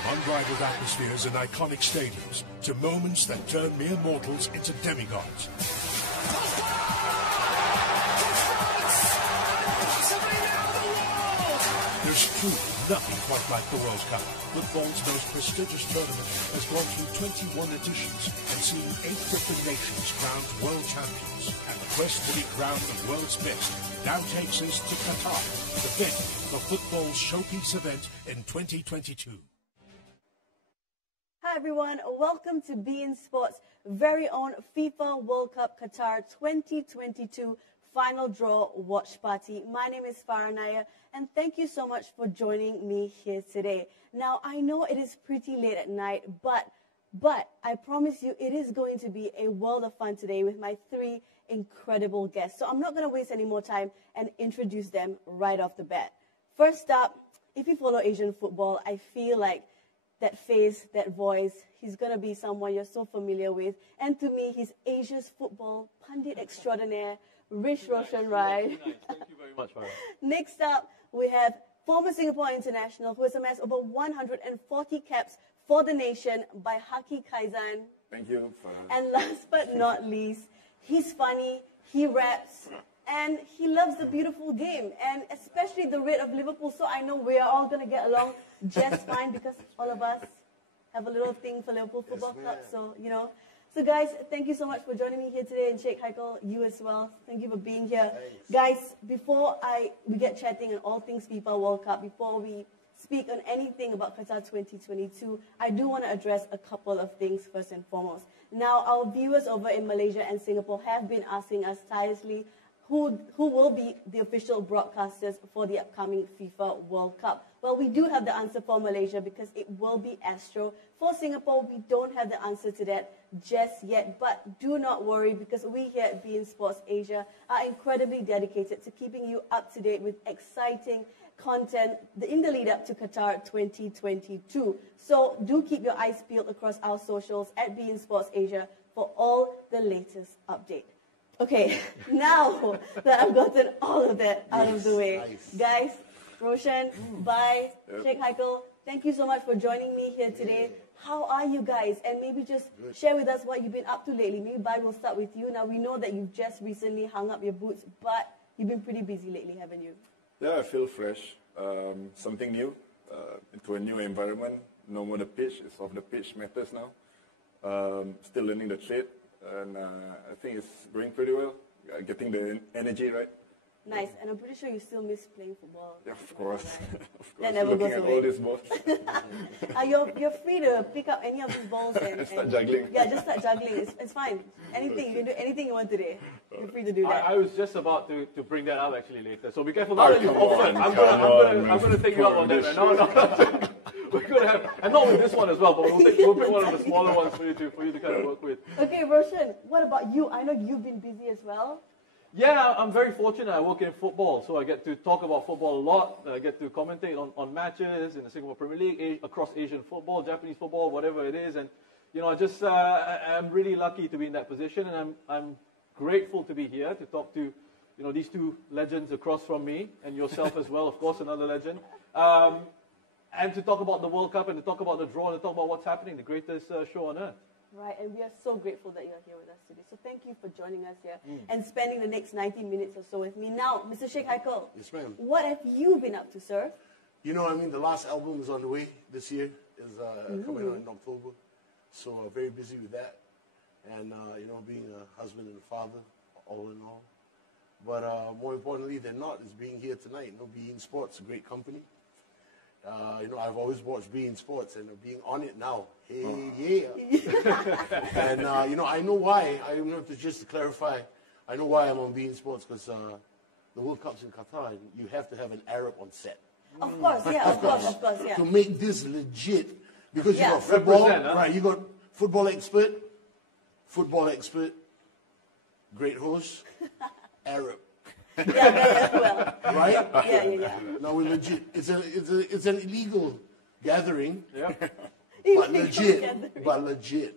From unrivaled atmospheres and iconic stadiums to moments that turn mere mortals into demigods. There's truly nothing quite like the World Cup. Football's most prestigious tournament has gone through 21 editions and seen 8 different nations crowned world champions. And the quest to be crowned the world's best now takes us to Qatar, the venue for football's showpiece event in 2022. Hi everyone, welcome to beIN Sports' very own FIFA World Cup Qatar 2022 Final Draw Watch Party. My name is Farah Naya, and thank you so much for joining me here today. Now, I know it is pretty late at night, but I promise you it is going to be a world of fun today with my 3 incredible guests. So I'm not going to waste any more time and introduce them right off the bat. First up, if you follow Asian football, I feel like that face, that voice, he's going to be someone you're so familiar with. And to me, he's Asia's football pundit extraordinaire, Rich Roshan Rai. Thank you very much, Farah. Next up, we have former Singapore international who has amassed over 140 caps for the nation by Haki Kaizan. Thank you, Farah. And last but not least, he's funny, he raps, and he loves the beautiful game, and especially the red of Liverpool. So I know we are all going to get along just fine because all of us have a little thing for Liverpool Football Club. So, you know. So guys, thank you so much for joining me here today, and Sheikh Haikal, you as well. Thank you for being here. Thanks. Guys, before we get chatting on all things FIFA World Cup, before we speak on anything about Qatar 2022, I do want to address a couple of things first and foremost. Now, our viewers over in Malaysia and Singapore have been asking us tirelessly who will be the official broadcasters for the upcoming FIFA World Cup. Well, we do have the answer for Malaysia because it will be Astro. For Singapore, we don't have the answer to that just yet, but do not worry because we here at beIN Sports Asia are incredibly dedicated to keeping you up to date with exciting content in the lead up to Qatar 2022. So do keep your eyes peeled across our socials at beIN Sports Asia for all the latest update. Okay, now that I've gotten all of that out of the way, guys, Roshan, Bye, Sheikh Haikal, thank you so much for joining me here today. How are you guys? And maybe just share with us what you've been up to lately. Maybe Bye, we'll start with you. Now, we know that you've just recently hung up your boots, but you've been pretty busy lately, haven't you? Yeah, I feel fresh. Something new, into a new environment. No more the pitch. It's off the pitch matters now. Still learning the trade. And I think it's going pretty well. Getting the energy right. Nice. And I'm pretty sure you still miss playing football. Yeah, of course. That never Looking goes at away. all these balls. You're free to pick up any of these balls and Start juggling. Yeah, just start juggling. It's fine. Anything. You can do anything you want today. You're free to do that. I was just about to bring that up actually later. So be careful. Not that you offered. I'm gonna take you up on that. No. We're gonna have, and not with this one as well, but we'll pick one of the smaller ones for you to kind of work with. Okay, Roshan, what about you? I know you've been busy as well. Yeah, I'm very fortunate. I work in football, so I get to talk about football a lot. I get to commentate on matches in the Singapore Premier League, across Asian football, Japanese football, whatever it is. And you know, I'm really lucky to be in that position, and I'm grateful to be here to talk to these 2 legends across from me, and yourself as well, of course, another legend. And to talk about the World Cup, and to talk about the draw, and to talk about what's happening, the greatest show on earth. Right, and we are so grateful that you're here with us today. So thank you for joining us here and spending the next 90 minutes or so with me. Now, Mr. Sheikh Haikal, yes, ma'am. What have you been up to, sir? You know, I mean, the last album is on the way this year. Is coming out in October. So very busy with that. And, being a husband and a father, all in all. But more importantly than not is being here tonight. beIN Sports, a great company. I've always watched beIN Sports, and being on it now, hey, yeah. And, I know why. I know just to clarify, I know why I'm on beIN Sports, because the World Cup's in Qatar, and you have to have an Arab on set. Of course, yeah, of course, yeah. To make this legit, because you got football, right? You got football expert, great host, Arab. Yeah, well. Right? Yeah. No, we're legit. It's an illegal gathering. Yeah. But legit.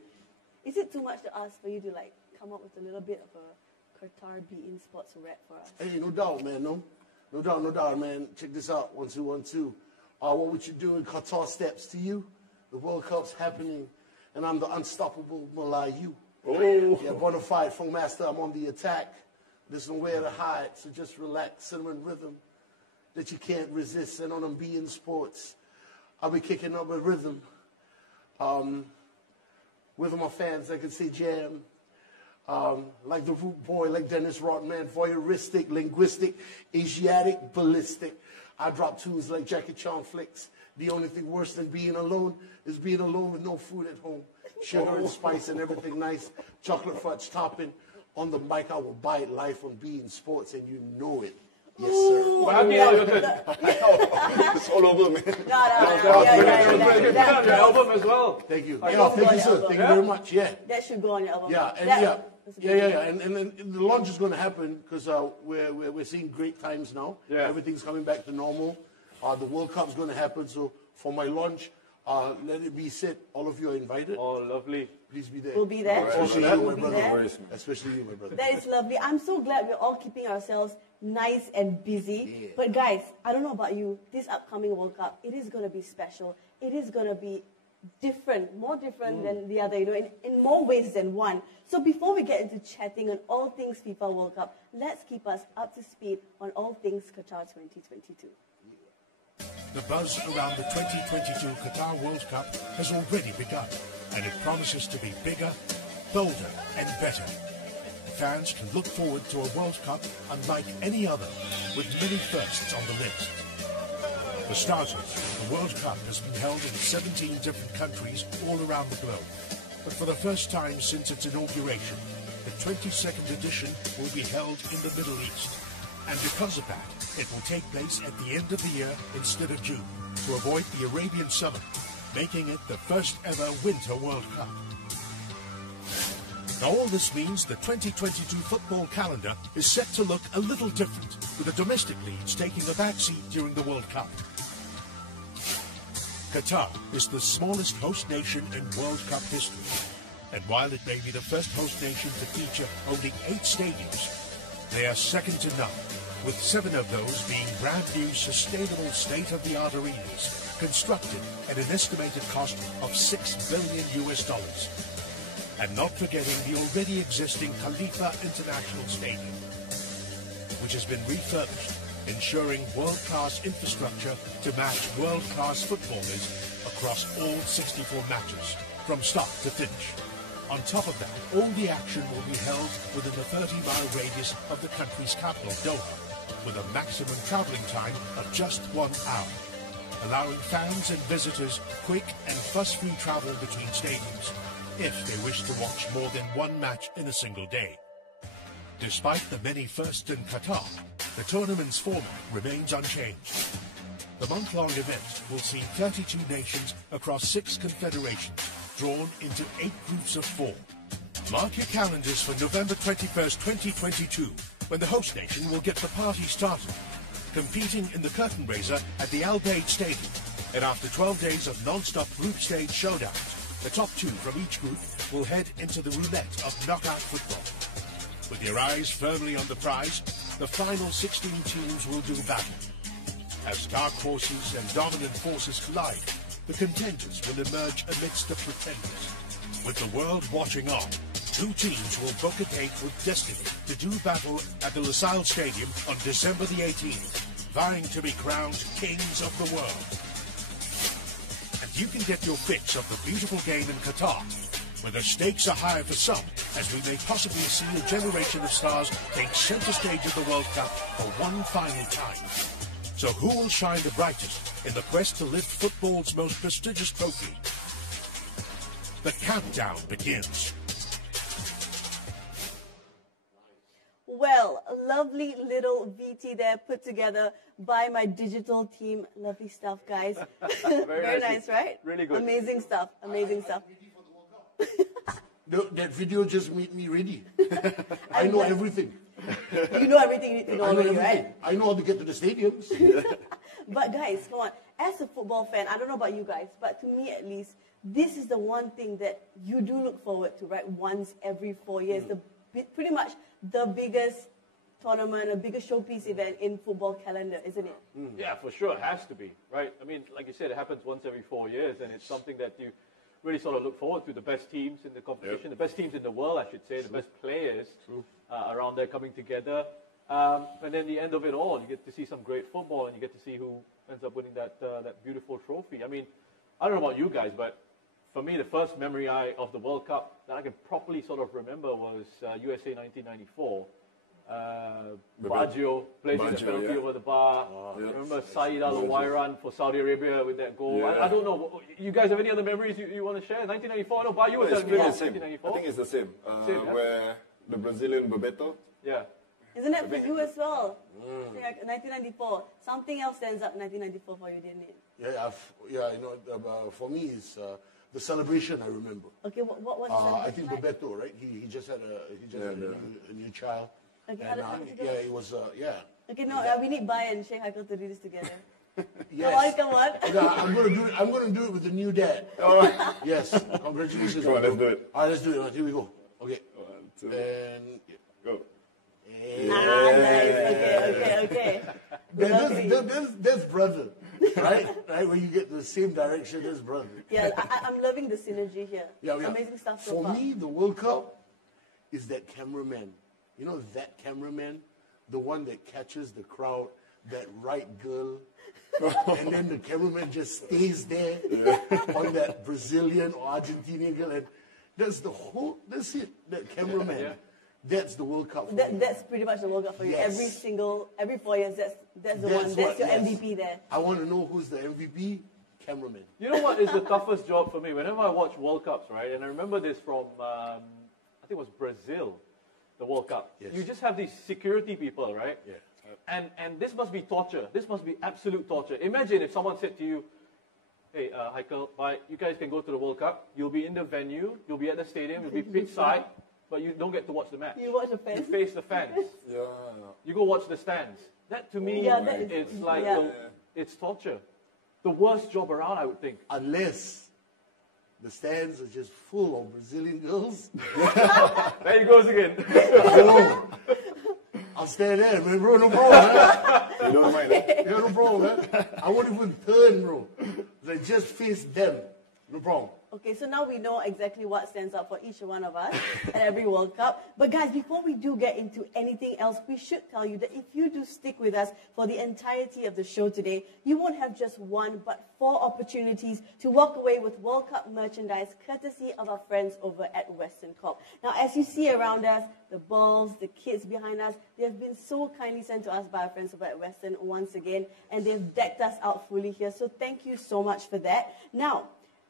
Is it too much to ask for you to come up with a little bit of a Qatar beIN Sports rap for us? Hey, no doubt, man. No doubt, man. Check this out. 1 2 1 2. What would you do in Qatar steps to you? The World Cup's happening, and I'm the unstoppable Malayu. Oh, Yeah, bona fide funk master. I'm on the attack. There's nowhere to hide, so just relax. Cinnamon rhythm that you can't resist. And on being sports, I'll be kicking up a rhythm. With my fans, I can say jam. Like the Root Boy, like Dennis Rodman, voyeuristic, linguistic, Asiatic, ballistic. I drop tunes like Jackie Chan flicks. The only thing worse than being alone is being alone with no food at home. Sugar and spice and everything nice. Chocolate fudge topping. On the mic, I will bite life on being sports, and you know it. Yes, sir. Well, happy album. it's all over, man. Your album as well. Thank you. I Yeah, love thank you, your sir. album. Thank you very much. Yeah. That should go on your album. Yeah, and That's a good album. And then the launch is going to happen because we're seeing great times now. Yeah. Everything's coming back to normal. The World Cup's going to happen. So for my launch, let it be said, all of you are invited. Oh, lovely. Please be there. We'll be there. Especially We'll you, my be brother. there. Especially you, my brother. That is lovely. I'm so glad we're all keeping ourselves nice and busy. Yeah. But guys, I don't know about you, this upcoming World Cup, it is going to be special. It is going to be different, more different than the other, in more ways than one. So before we get into chatting on all things FIFA World Cup, let's keep us up to speed on all things Qatar 2022. The buzz around the 2022 Qatar World Cup has already begun, and it promises to be bigger, bolder, and better. Fans can look forward to a World Cup unlike any other, with many firsts on the list. For starters, the World Cup has been held in 17 different countries all around the globe. But for the first time since its inauguration, the 22nd edition will be held in the Middle East. And because of that, it will take place at the end of the year instead of June, to avoid the Arabian summer, making it the first ever Winter World Cup. Now all this means the 2022 football calendar is set to look a little different, with the domestic leagues taking a backseat during the World Cup. Qatar is the smallest host nation in World Cup history, and while it may be the first host nation to feature only 8 stadiums, they are second to none, with 7 of those being brand new sustainable state-of-the-art arenas, constructed at an estimated cost of $6 billion. And not forgetting the already existing Khalifa International Stadium, which has been refurbished, ensuring world-class infrastructure to match world-class footballers across all 64 matches, from start to finish. On top of that, all the action will be held within the 30-mile radius of the country's capital, Doha, with a maximum travelling time of just 1 hour, allowing fans and visitors quick and fuss-free travel between stadiums, if they wish to watch more than 1 match in a single day. Despite the many firsts in Qatar, the tournament's format remains unchanged. The month-long event will see 32 nations across 6 confederations, drawn into 8 groups of 4. Mark your calendars for November 21st, 2022, when the host nation will get the party started, competing in the curtain raiser at the Al Bayt Stadium. And after 12 days of non-stop group stage showdowns, the top 2 from each group will head into the roulette of knockout football. With your eyes firmly on the prize, the final 16 teams will do battle. As dark horses and dominant forces collide, the contenders will emerge amidst the pretenders. With the world watching on, 2 teams will book a date with destiny to do battle at the Lusail Stadium on December the 18th, vying to be crowned kings of the world. And you can get your fix of the beautiful game in Qatar, where the stakes are higher for some, as we may possibly see a generation of stars take center stage of the World Cup for one final time. So who will shine the brightest in the quest to lift football's most prestigious trophy? The countdown begins. Well, a lovely little VT there put together by my digital team. Lovely stuff, guys. Very nice, right? Really good. Amazing stuff. Amazing stuff. That video just made me ready. I know everything. You know everything you need to know already, right? I know how to get to the stadiums. But guys, come on. As a football fan, I don't know about you guys, but to me at least, this is the one thing that you do look forward to, right? Once every 4 years. Pretty much the biggest tournament, a bigger showpiece event in football calendar, isn't it? Yeah, for sure, it has to be, right? I mean, like you said, it happens once every 4 years, and it's something that you really sort of look forward to. The best teams in the competition, the best teams in the world, I should say, the best players around there coming together. And then the end of it all, you get to see some great football, and you get to see who ends up winning that beautiful trophy. I mean, I don't know about you guys, but for me, the first memory of the World Cup that I can properly sort of remember was USA 1994. Baggio placing the penalty over the bar. I remember Saeed Al-Wairan for Saudi Arabia with that goal. I don't know. You guys have any other memories you want to share? 1994? I know, Bar, you were telling me about 1994. I think it's the same. Where the Brazilian Bebeto. Yeah. Isn't it for you as well? 1994. Something else stands up 1994 for you, didn't it? For me, it's the celebration. I remember. Okay, what was the celebration? I think Bebeto, right? He just had a new child. Okay, and, it was Okay, no, we need Bai and Sheikh Haikal to do this together. Yes. Come on. I'm gonna do it with the new dad. Yes, congratulations. Come on, let's do it. All right, let's do it. Here we go. Okay. 1, 2, and go. Nice. Okay. There's brother, right? Right, when you get the same direction, there's brother. Yeah, I'm loving the synergy here. Yeah. Amazing stuff so For far. me, the World Cup is that cameraman. You know that cameraman, the one that catches the crowd, that right girl, and then the cameraman just stays there on that Brazilian or Argentinian girl, and that's it. That cameraman. Yeah. That's the World Cup. That's pretty much the World Cup for you. Yes. Every 4 years, that's the one. That's your MVP there. I want to know who's the MVP. Cameraman. You know what is the toughest job for me? Whenever I watch World Cups, right, and I remember this from, I think it was Brazil, the World Cup. Yes. You just have these security people, right? Yeah. And this must be torture. This must be absolute torture. Imagine if someone said to you, hey, Haikal, you guys can go to the World Cup. You'll be in the venue. You'll be at the stadium. You'll be pitch side. But you don't get to watch the match. You watch the fans. You face the fans. Yeah. You go watch the stands. That to me, it's like it's torture. The worst job around, I would think. Unless the stands are just full of Brazilian girls. There he goes again. Bro, I'll stand there, man, bro. No problem, man. You don't mind that? Yeah, no problem, man. I won't even turn, bro. I just face them. No problem. Okay, so now we know exactly what stands out for each one of us at every World Cup. But guys, before we do get into anything else, we should tell you that if you do stick with us for the entirety of the show today, you won't have just one, but 4 opportunities to walk away with World Cup merchandise courtesy of our friends over at Western Corp. Now, as you see around us, the balls, the kids behind us, they have been so kindly sent to us by our friends over at Western once again, and they've decked us out fully here. So thank you so much for that. Now,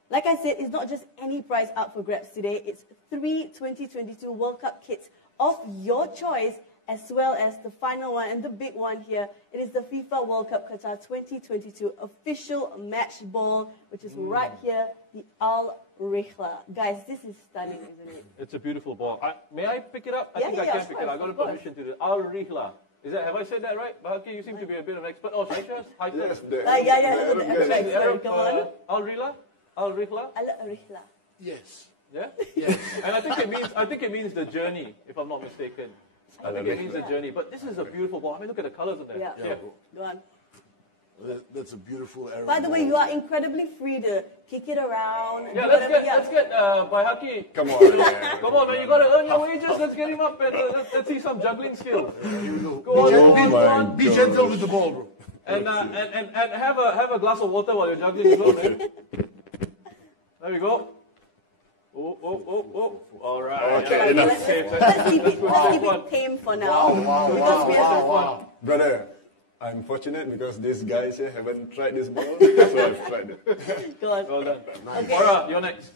like I said, it's not just any prize up for grabs today. It's 3 2022 World Cup kits of your choice, as well as the final one and the big one here. It is the FIFA World Cup Qatar 2022 official match ball, which is right here, the Al Rihla. Guys, this is stunning, isn't it? It's a beautiful ball. May I pick it up? I think I yeah, can pick it up. I got a permission to do it. Al Rihla. Have I said that right? Bahaki, you seem to be a bit of an expert. Oh, should I just? Yes, Come on. Al Rihla? Al Rihla? Al Rihla. Yes. Yeah? Yes. And I think it means the journey, if I'm not mistaken. I think it means the journey. But this is a beautiful ball. I mean, look at the colors on there. Yeah. Go on. That's a beautiful arrow. By the way, you are incredibly free to kick it around. Yeah, let's get Bahaki. Come on, man. Come on, man. You got to earn your wages. Let's get him up and let's see some juggling skills. Here we go. Go on. Be gentle with the ball, bro. And have a glass of water while you're juggling as well, man. There we go. Oh. All right. Okay, let's keep it tame for now. Wow. Brother, I'm fortunate because these guys here haven't tried this ball, so I've tried it. Good. Well done. Okay. Laura, you're next.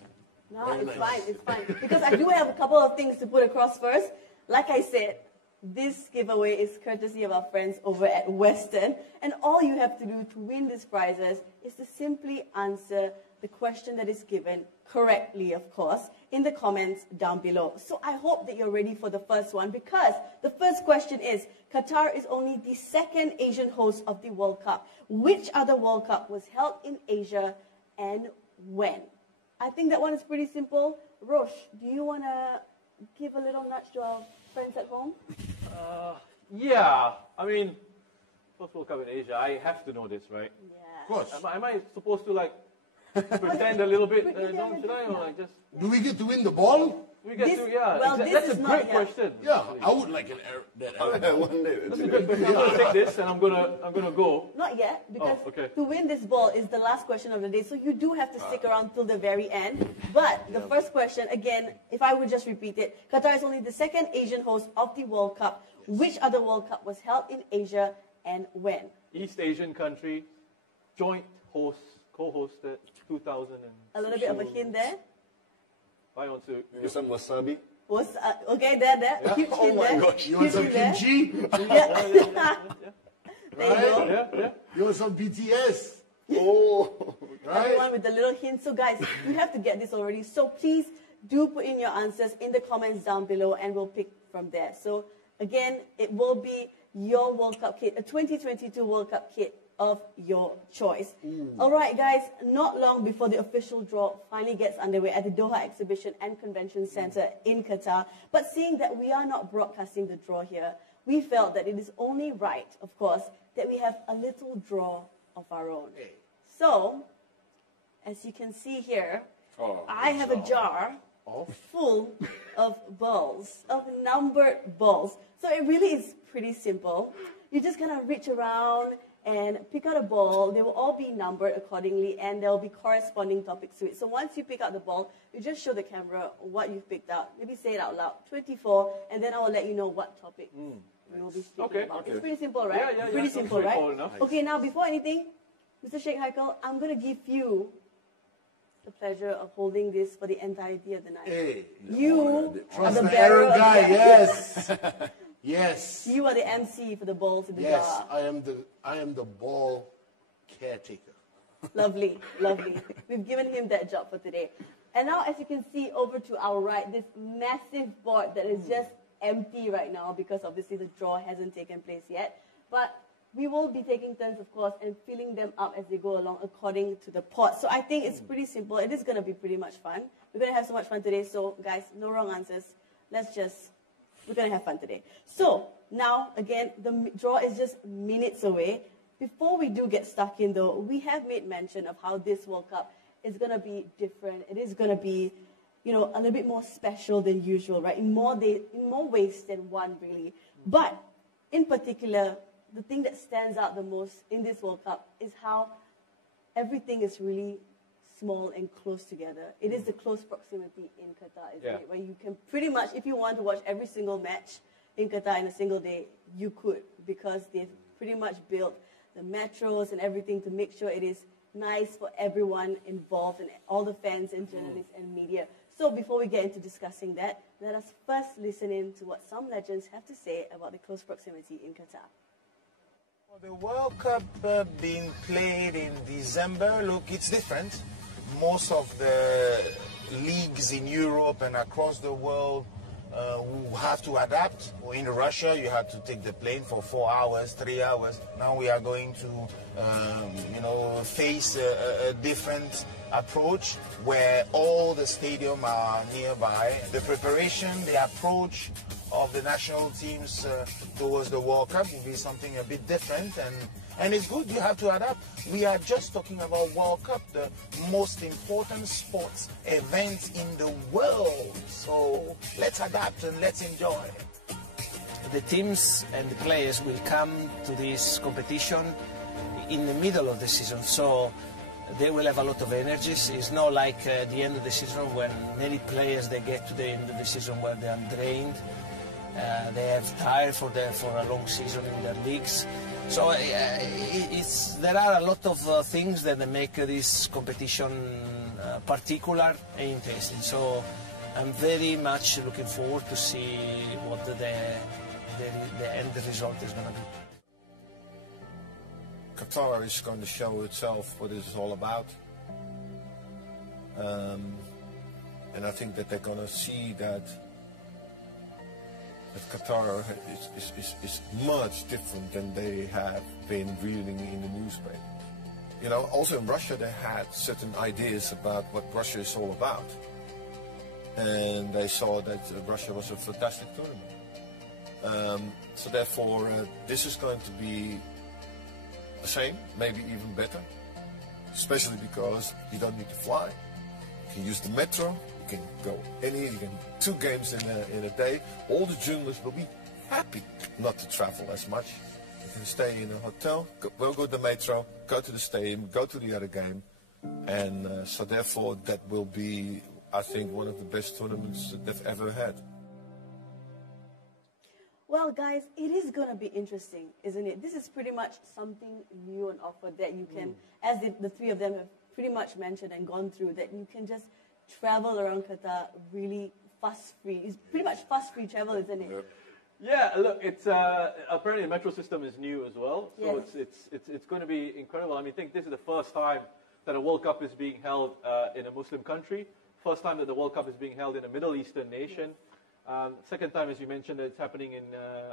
No, it's fine. Because I do have a couple of things to put across first. Like I said, this giveaway is courtesy of our friends over at Western. And all you have to do to win these prizes is to simply answer the question that is given correctly, of course, in the comments down below. So I hope that you're ready for the first one, because the first question is, Qatar is only the 2nd Asian host of the World Cup. Which other World Cup was held in Asia and when? I think that one is pretty simple. Rosh, do you want to give a little nudge to our friends at home? Yeah, I mean, first World Cup in Asia, I have to know this, right? Yeah. Of course. Am I supposed to like pretend a little bit? Yeah, Should I? Or like just Do we get to win the ball? we get This- to yeah. well, this That's is a not- great yeah. question. Yeah, actually. I would like that era. One day. That's a good question. I'm gonna take this and I'm gonna go. Not yet, because Oh, okay. to win this ball is the last question of the day, so you do have to stick around till the very end. But the first question, again, if I would just repeat it, Qatar is only the second Asian host of the World Cup. Which other World Cup was held in Asia and when? East Asian country, joint host, co-hosted 2000 and. A little bit of a hint there. I want to. Maybe some wasabi. Was okay, there. Huge Oh hint my there. gosh. You want Huge some hint there. kimchi? Yeah. There you go. Yeah. You want some BTS? Oh. Everyone with the little hint. So guys, you have to get this already. So please do put in your answers in the comments down below and we'll pick from there. So again, it will be your World Cup kit, a 2022 World Cup kit of your choice. All right, guys, not long before the official draw finally gets underway at the Doha Exhibition and Convention Center in Qatar. But seeing that we are not broadcasting the draw here, we felt that it is only right, of course, that we have a little draw of our own. So, as you can see here, I have a jar full of balls, of numbered balls. So it really is pretty simple. You just kind of reach around and pick out a ball. They will all be numbered accordingly, and there will be corresponding topics to it. So once you pick out the ball, you just show the camera what you've picked out. Maybe say it out loud, 24, and then I will let you know what topic we will be speaking about. It's pretty simple, right? Yeah, Pretty simple, right? straightforward enough. Okay, now before anything, Mr. Sheikh Haikal, I'm going to give you the pleasure of holding this for the entirety of the night. Hey, You are trust the the bearer Aaron of guy, the- yes. Yes. You are the MC for the balls in the Yes, jar. I am the ball caretaker. Lovely, lovely. We've given him that job for today. And now, as you can see over to our right, this massive board that is just empty right now because obviously the draw hasn't taken place yet. But we will be taking turns, of course, and filling them up as they go along according to the pot. So I think it's pretty simple. It is going to be pretty much fun. We're going to have so much fun today. So, guys, no wrong answers. We're going to have fun today. So, now, again, the draw is just minutes away. Before we do get stuck in, though, we have made mention of how this World Cup is going to be different. It is going to be, a little bit more special than usual, right? In more ways than one, really. But, in particular, the thing that stands out the most in this World Cup is how everything is really small and close together. It is the close proximity in Qatar, isn't it? Where you can pretty much, if you want to watch every single match in Qatar in a single day, you could, because they've pretty much built the metros and everything to make sure it is nice for everyone involved and all the fans and journalists and media. So before we get into discussing that, let us first listen in to what some legends have to say about the close proximity in Qatar. For the World Cup being played in December, look, it's different. Most of the leagues in Europe and across the world have to adapt. In Russia, you had to take the plane for 4 hours, 3 hours. Now we are going to, face a different approach where all the stadiums are nearby. The preparation, the approach of the national teams towards the World Cup will be something a bit different, and it's good. You have to adapt. We are just talking about World Cup, the most important sports event in the world. So let's adapt and let's enjoy. The teams and the players will come to this competition in the middle of the season, so they will have a lot of energies. It's not like the end of the season when many players, they get to the end of the season where they are drained. They have tired for a long season in their leagues. So there are a lot of things that make this competition particular and interesting. So I'm very much looking forward to see what the end result is going to be. Qatar is going to show itself what it is all about. And I think that they're going to see that Qatar is much different than they have been reading in the newspaper. Also in Russia they had certain ideas about what Russia is all about. And they saw that Russia was a fantastic tournament. So therefore, this is going to be the same, maybe even better, especially because you don't need to fly. You can use the metro. You can go you can 2 games in a day. All the journalists will be happy not to travel as much. You can stay in a hotel, go to the metro, go to the stadium, go to the other game. And so therefore, that will be, I think, one of the best tournaments that they've ever had. Well, guys, it is going to be interesting, isn't it? This is pretty much something new on offer that you can, as the 3 of them have pretty much mentioned and gone through, that you can just travel around Qatar really fuss-free. It's pretty much fuss-free travel, isn't it? Yep. Yeah, look, it's apparently the metro system is new as well, so Yes. it's going to be incredible. I mean, I think this is the first time that a World Cup is being held in a Muslim country. First time that the World Cup is being held in a Middle Eastern nation. Second time, as you mentioned, it's happening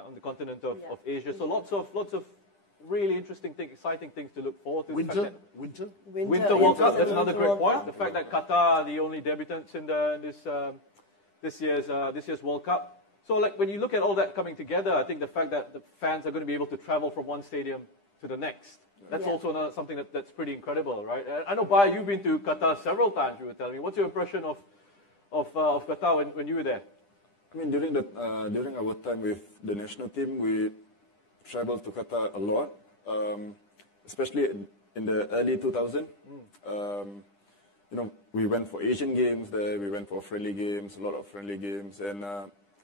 on the continent of Asia. So lots of really interesting things, exciting things to look forward to. Winter? Winter World Cup. That's another great point. The fact that Qatar are the only debutants in this year's World Cup. So, like, when you look at all that coming together, I think the fact that the fans are going to be able to travel from one stadium to the next, that's also something that's pretty incredible, right? I know, Bai, you've been to Qatar several times, you were telling me. What's your impression of Qatar when you were there? I mean, during our time with the national team, we traveled to Qatar a lot, especially in the early 2000s. You know, we went for Asian games there, we went for friendly games, a lot of friendly games, and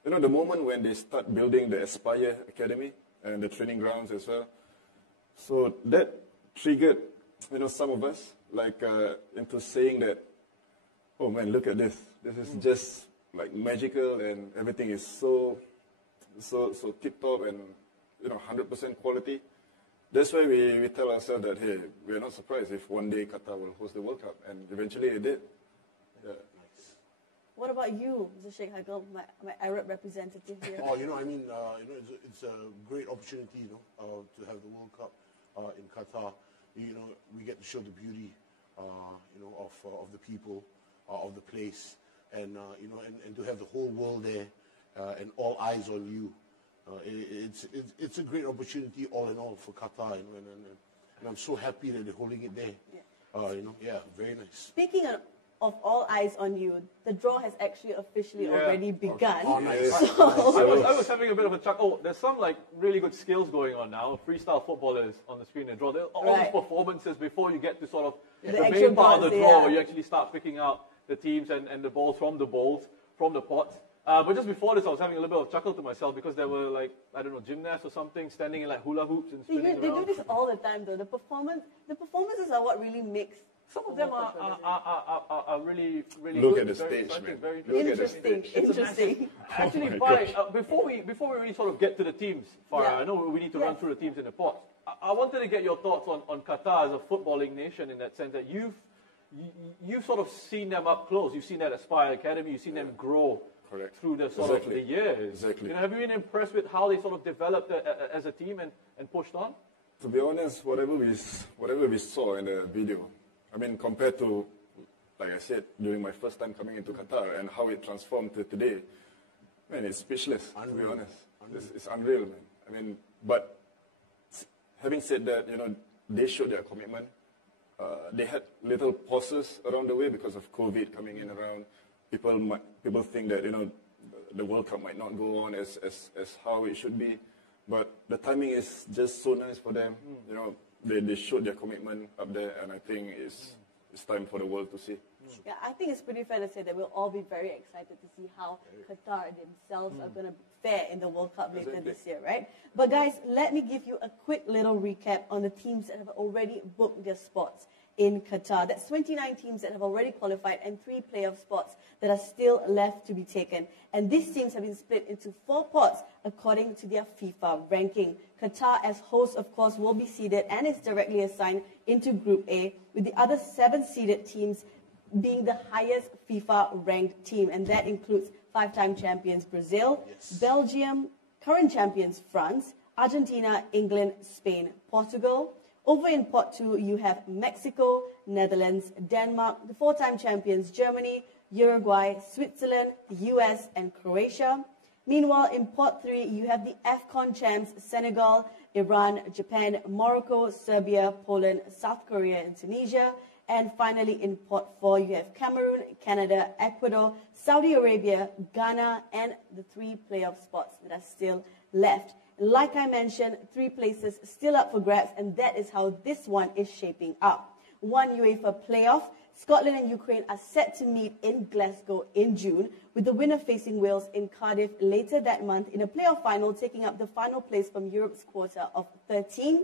you know, the moment when they start building the Aspire Academy and the training grounds as well, so that triggered, you know, some of us into saying that, oh man, look at this. This is just like magical, and everything is so tip top and, you know, 100% quality. That's why we tell ourselves that, hey, we are not surprised if one day Qatar will host the World Cup, and eventually it did. Yeah. What about you, Mr. Sheikh Hagel, my Arab representative here? Oh, you know, I mean, you know, it's a great opportunity, you know, to have the World Cup in Qatar. You know, we get to show the beauty, you know, of the people, of the place, and you know, and to have the whole world there, and all eyes on you. It's a great opportunity all in all for Qatar, you know, and I'm so happy that they're holding it there. Yeah. You know, yeah, very nice. Speaking of all eyes on you, the draw has actually officially already begun. Oh, nice. I was having a bit of a chuckle. Oh, there's some like really good skills going on now. Freestyle footballers on the screen and draw. There are all these performances before you get to sort of the main part of the draw, where you actually start picking out the teams and the balls from the pots. But just before this, I was having a little bit of chuckle to myself because there were, like, I don't know, gymnasts or something standing in like hula hoops and spinning around. They do this all the time, though. The performances are what really makes. Some of them are really Look good, at the very stage, exciting, man. very Interesting. Interesting. Actually, before we really sort of get to the teams, Farah, I know we need to run through the teams in the pot. I wanted to get your thoughts on Qatar as a footballing nation, in that sense that you've sort of seen them up close. You've seen that Aspire Academy. You've seen them grow through the sort of the years. Exactly. You know, have you been impressed with how they sort of developed as a team and pushed on? To be honest, whatever we saw in the video, I mean, compared to, like I said, during my first time coming into Qatar and how it transformed to today, man, it's speechless, to be honest. It's unreal, man. I mean, but having said that, you know, they showed their commitment. They had little pauses around the way because of COVID coming in around. People think that, you know, the World Cup might not go on as how it should be. But the timing is just so nice for them. You know, they showed their commitment up there, and I think it's time for the world to see. Yeah, I think it's pretty fair to say that we'll all be very excited to see how Qatar themselves are going to fare in the World Cup later this year, right? But guys, let me give you a quick little recap on the teams that have already booked their spots in Qatar. That's 29 teams that have already qualified and 3 playoff spots that are still left to be taken. And these teams have been split into 4 pots according to their FIFA ranking. Qatar, as host, of course, will be seeded and is directly assigned into Group A, with the other 7 seeded teams being the highest FIFA ranked team. And that includes 5-time champions Brazil, Belgium, current champions France, Argentina, England, Spain, Portugal. Over in Pot 2, you have Mexico, Netherlands, Denmark, the 4-time champions Germany, Uruguay, Switzerland, the US, and Croatia. Meanwhile, in pot 3, you have the AFCON champs Senegal, Iran, Japan, Morocco, Serbia, Poland, South Korea, and Tunisia. And finally, in pot 4, you have Cameroon, Canada, Ecuador, Saudi Arabia, Ghana, and the 3 playoff spots that are still left. Like I mentioned, 3 places still up for grabs, and that is how this one is shaping up. 1 UEFA playoff. Scotland and Ukraine are set to meet in Glasgow in June, with the winner facing Wales in Cardiff later that month in a playoff final, taking up the final place from Europe's quarter of 13.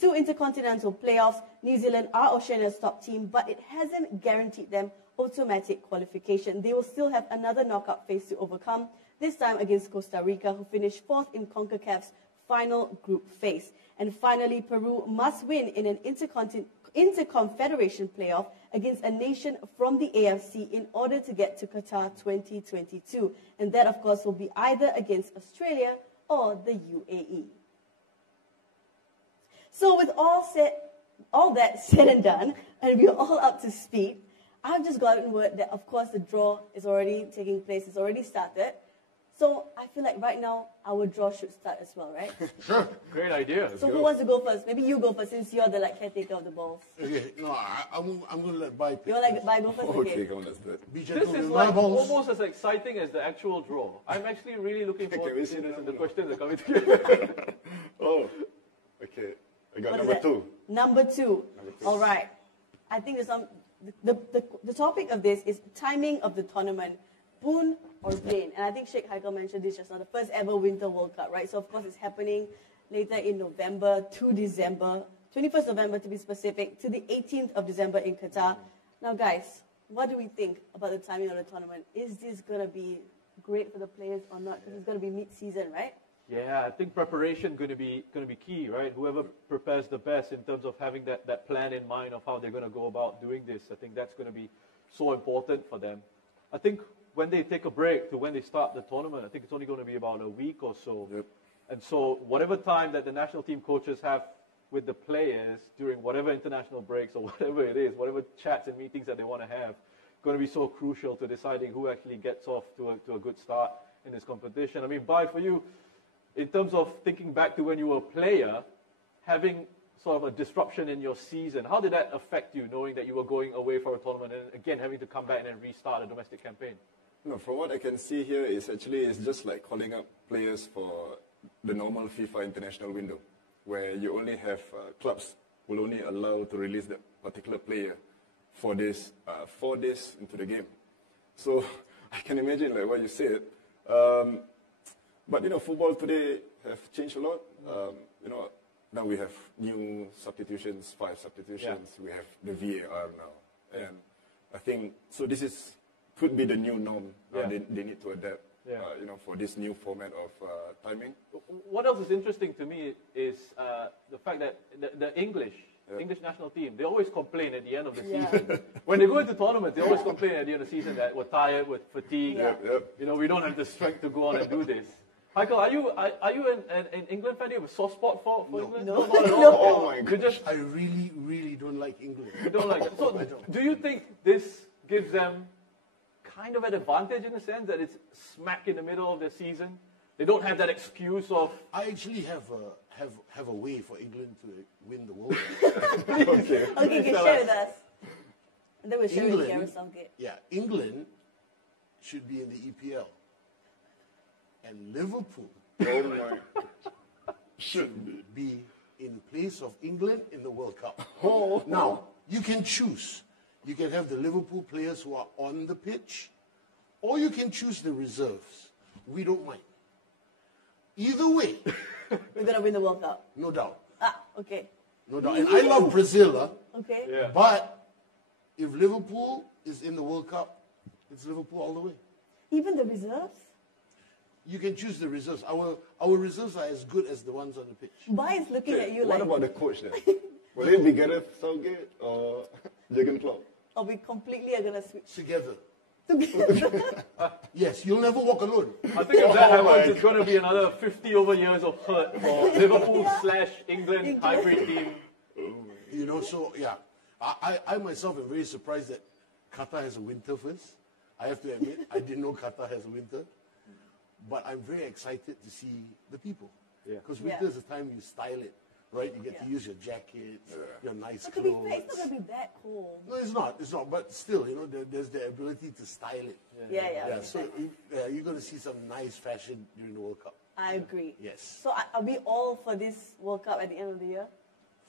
2 intercontinental playoffs. New Zealand are Oceania's top team, but it hasn't guaranteed them automatic qualification. They will still have another knockout phase to overcome, this time against Costa Rica, who finished 4th in CONCACAF's final group phase. And finally, Peru must win in an interconfederation playoff against a nation from the AFC in order to get to Qatar 2022. And that, of course, will be either against Australia or the UAE. So with all that said and done, and we're all up to speed, I've just gotten word that, of course, the draw is already taking place. It's already started. So I feel like right now, our draw should start as well, right? Sure. Great idea. So who wants to go first? Maybe you go first, since you're the caretaker of the balls. Okay, no, I'm going to let Bai pick. You want to let Bai go first? Okay, come on, let's do it. Be This gentle is with like my balls. almost as exciting as the actual draw. I'm actually really looking forward we to see seeing this the and the number? questions are coming together. Oh, okay. I got What is number that? 2. Number two. All right. I think there's some. The topic of this is timing of the tournament, boon or bane. And I think Sheikh Haikal mentioned this just now, the first ever Winter World Cup, right? So of course it's happening later in November to December, 21st November to be specific, to the 18th of December in Qatar. Now guys, what do we think about the timing of the tournament? Is this going to be great for the players or not? Because it's going to be mid-season, right? Yeah, I think preparation going to be key, right? Whoever prepares the best in terms of having that plan in mind of how they're going to go about doing this, I think that's going to be so important for them. I think when they take a break to when they start the tournament, I think it's only going to be about a week or so. Yep. And so whatever time that the national team coaches have with the players during whatever international breaks or whatever it is, whatever chats and meetings that they want to have, going to be so crucial to deciding who actually gets off to a good start in this competition. I mean, Bai, for you, in terms of thinking back to when you were a player, having sort of a disruption in your season, how did that affect you, knowing that you were going away for a tournament and again having to come back and then restart a domestic campaign? No, from what I can see here, it's just like calling up players for the normal FIFA international window, where you only have clubs will only allow to release that particular player for this 4 days into the game. So I can imagine like what you said. But football today have changed a lot. Now we have new substitutions, 5 substitutions. Yeah. We have the VAR now, and I think so. This could be the new norm. Yeah. They need to adapt. Yeah. For this new format of timing. What else is interesting to me is the fact that the English national team, they always complain at the end of the season. When they go into tournaments, they always complain at the end of the season that we're tired, we're fatigued. Yep. We don't have the strength to go on and do this. Michael, are you an England fan? Do you have a soft spot for England? No. Not at all. No. Oh my goodness. I really, really don't like England. You don't like it. So, do you think this gives them kind of an advantage in the sense that it's smack in the middle of the season? They don't have that excuse of. I actually have a way for England to win the World Cup. Okay, you can share with us. And then we'll share with Gareth Southgate. Yeah, England should be in the EPL. And Liverpool should be in place of England in the World Cup. Now, you can choose. You can have the Liverpool players who are on the pitch, or you can choose the reserves. We don't mind. Either way. We're going to win the World Cup. No doubt. Okay. No doubt. And I love Brazil. Okay. Yeah. But if Liverpool is in the World Cup, it's Liverpool all the way. Even the reserves? You can choose the reserves. Our reserves are as good as the ones on the pitch. Bai is looking at you like... What about the coach then? Will it be Gareth Southgate or Jurgen Klopp? Or we completely are going to switch Together. together. Yes, you'll never walk alone. I think if that happens, it's going to be another 50 over years of hurt for Liverpool/England hybrid team. So yeah, I myself am very surprised that Qatar has a winter first. I have to admit, I didn't know Qatar has a winter. but I'm very excited to see the people. Yeah. Because Yeah. winter is the time you style it, right? You get to use your jackets, your nice But to be clothes. fair, it's not going to be that cold. No, it's not. It's not. But still, there's the ability to style it. Yeah. So you're going to see some nice fashion during the World Cup. I agree. Yes. So are we all for this World Cup at the end of the year?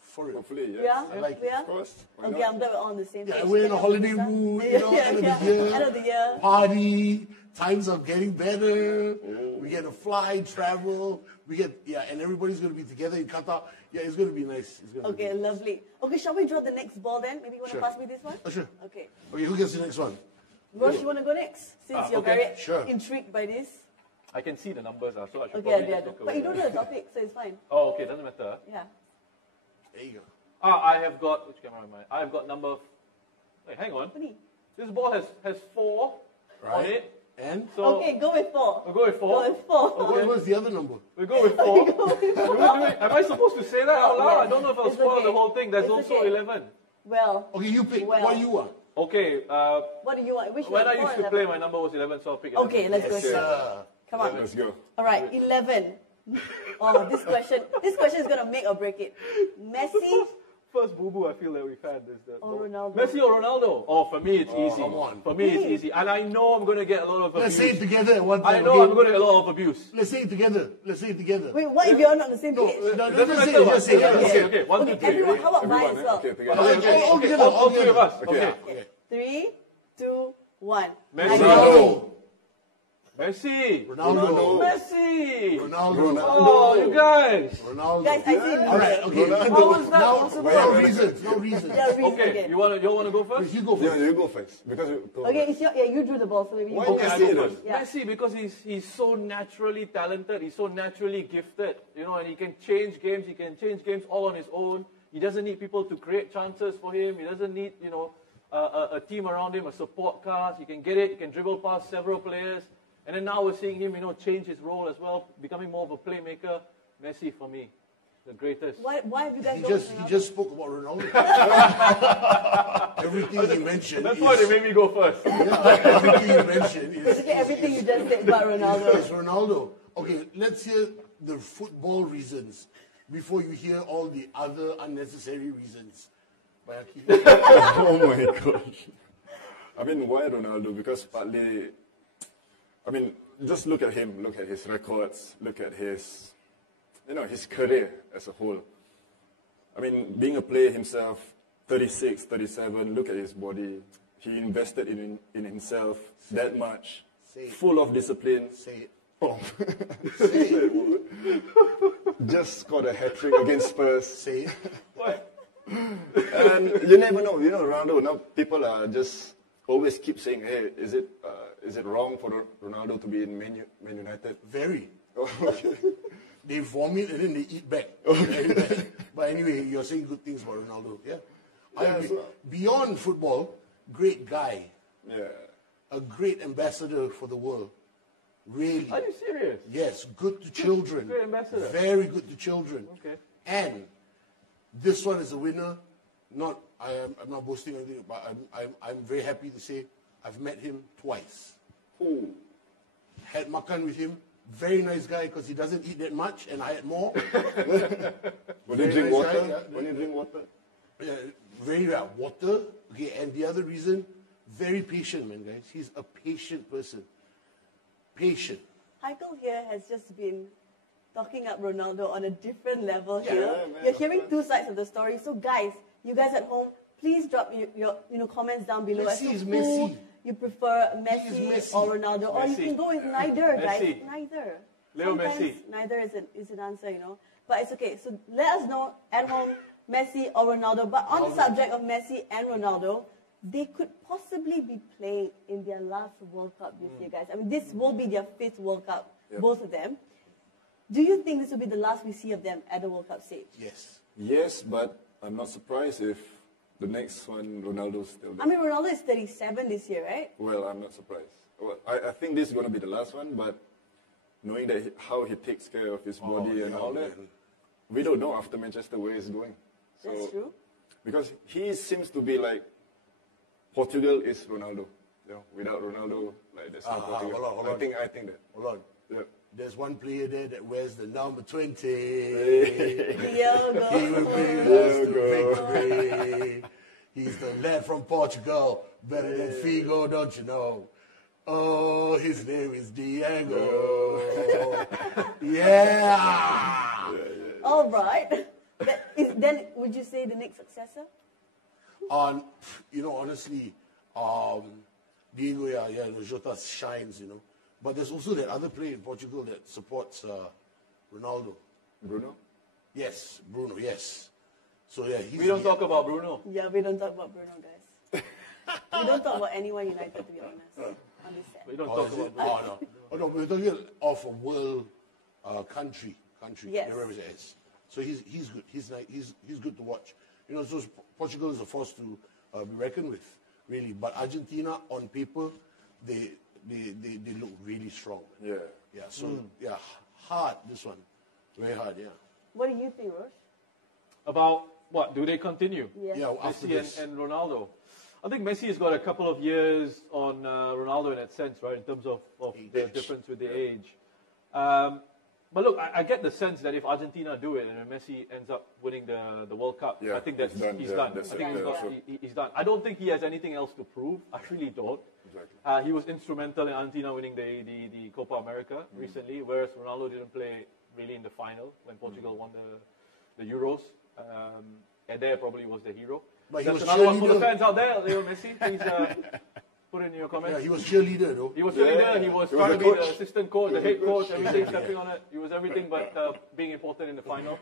For real. Hopefully, yes. Yeah? I like it. We are? Of course. Why Okay, not? I'm glad we're all on the same page. Yeah, we're in a holiday Visa. mood, Yeah, end of the year. End of the year. Party, times are getting better. We get to fly, travel. And everybody's going to be together in Qatar. Yeah, it's going to be nice. It's gonna Okay, be nice. lovely. Okay, shall we draw the next ball then? Maybe you want Sure. to pass me this one? Oh, sure. Okay. Okay, who gets the next one? Rosh, you want to go next? Since you're okay. very Sure. intrigued by this. I can see the numbers, so I should Okay, probably yeah, just look but you away. don't know the topic, so it's fine. Oh, okay, doesn't matter. Yeah. There you go. I have got, which camera am I? I have got number, wait, hang on. What do you- This ball has 4 on Right. it. And So Okay, go with 4. we'll go with 4. Go with 4. what was the other number? We'll go with 4. Am I supposed to say that out loud? I don't know if I'll It's spoil okay. the whole thing. There's It's also okay. 11. Well, Oh. Okay, you pick. Well. What do you want? Okay, what do you want? Which when one? I used 4 to or play, 11? my number was 11, so I'll pick 11. Okay, let's go. Okay. Sir. Come on. Let's go. All right, 11. Oh, this question is going to make or break it. Messi First boo-boo I feel that we've had is the or Ronaldo? Messi or Ronaldo? Oh, for me it's easy. come on. For me it's easy. And I know I'm going to get a lot of abuse. Let's say it together at one I time. know okay? I'm going to get a lot of abuse. Let's say it together. Let's say it together. Wait, what if you're not on the same page? No, Doesn't just say matter it. what. Just say it. Okay, okay. 1, 2, 3. Everyone, how about mine Everyone, as well? okay, together. All together. All 3 of us. Okay. Okay. 3, 2, 1. Messi. Ronaldo. Messi. Ronaldo. Messi. Ronaldo. Oh, you guys. Ronaldo. Guys, I see. All right, okay. How was that Now, possible? no reasons. No reasons. Yeah, reason Okay, again. you want to go first? You go Yeah, first. you go first. Because you told Okay, me. it's you drew the ball, so maybe you Why go Messi I first. go then? first. Yeah. Messi, because he's so naturally talented, he's so naturally gifted, and he can change games. He can change games all on his own. He doesn't need people to create chances for him. He doesn't need a team around him, a support cast. He can get it. He can dribble past several players. And then now we're seeing him, change his role as well, becoming more of a playmaker. Messi for me, the greatest. Why have you guys He gone just with he Ronaldo? just spoke about Ronaldo. Everything he mentioned. That's why they made me go first. Everything he mentioned is Basically, everything you just said about Ronaldo. It's Ronaldo. Okay, let's hear the football reasons before you hear all the other unnecessary reasons. Bayaki. Oh my gosh. I mean, why Ronaldo? Because partly, just look at him, look at his records, look at his, his career as a whole. I mean, being a player himself, 36, 37, look at his body. He invested in himself that much, Say it. full of discipline. Say it. Oh. Say it. Just scored a hat-trick against Spurs. Say it. And you never know, Ronaldo, now people are just always keep saying, hey, is it wrong for Ronaldo to be in Man United? Very. Okay. They vomit and then they eat back. But anyway, you're saying good things about Ronaldo, yeah? I Yeah, agree. so- Beyond football, great guy. Yeah. A great ambassador for the world. Really. Are you serious? Yes, good to children. great ambassador. Very good to children. Okay. And this one is a winner. I'm not boasting or anything, but I'm very happy to say I've met him twice. Ooh. Had makan with him. Very nice guy because he doesn't eat that much, and I had more. When you Very drink nice water? guy, yeah. When you drink water? Yeah, very water. Okay, and the other reason, very patient, man, guys. He's a patient person. Patient. Michael here has just been talking up Ronaldo on a different level Yeah, here. man, You're of hearing course. two sides of the story. So guys, you guys at home, please drop your comments down below as Messi to is who Messi. you prefer, He Messi, is Messi. or Ronaldo. Or you Messi. can go with neither, guys. Messi. Neither. Leo Sometimes Messi. neither is an answer, But it's okay. So let us know at home, Messi or Ronaldo. But on the subject of Messi and Ronaldo, they could possibly be playing in their last World Cup this year, guys. I mean, this will be their 5th World Cup, both of them. Do you think this will be the last we see of them at the World Cup stage? Yes. Yes, but I'm not surprised if the next one, Ronaldo's still there. I mean, Ronaldo is 37 this year, right? Well, I'm not surprised. Well, I think this is going to be the last one, but knowing that how he takes care of his body and all that, we don't know after Manchester where he's going. So, That's true. Because he seems to be like Portugal is Ronaldo. Without Ronaldo, like there's no Portugal. hold on. I think that. Hold on. Yep. There's one player there that wears the number 20. Diogo. He will bring us to victory. He's the lad from Portugal, better than Figo, don't you know? Oh, his name is Diego. Yeah. All right. Then would you say the next successor? Honestly, Diego, Jota shines, But there's also that other player in Portugal that supports Ronaldo. Bruno? Yes, Bruno, yes. So, yeah, We don't talk about Bruno. Yeah, we don't talk about Bruno, guys. We don't talk about anyone United, to be honest. On this set. We don't talk about Bruno. No, we're talking of a world country. Yes. Yes. So he's good. He's good to watch. So Portugal is a force to be reckoned with, really. But Argentina, on paper, they look really strong. Yeah. Yeah. So hard this one, very hard. Yeah. What do you think, Rosh? About what? Do they continue? Yes. Yeah. After Messi this. and Ronaldo. I think Messi has got a couple of years on Ronaldo in that sense, right? In terms of the difference with the age. But look, I get the sense that if Argentina do it and Messi ends up winning the World Cup, Yeah, I think that's he's done. he's Yeah, done. I that's think it. he's done. I don't think he has anything else to prove. I really don't. Exactly. He was instrumental in Argentina winning the Copa America recently, whereas Ronaldo didn't play really in the final when Portugal won the Euros. And there probably was the hero. But he That's was another one for the cheerleader. fans out there, Leo Messi. Please put in your comments. Yeah, he was cheerleader though. He was cheerleader. He was trying to be coach. the assistant coach, the head coach, everything, stepping on it. He was everything but being important in the final.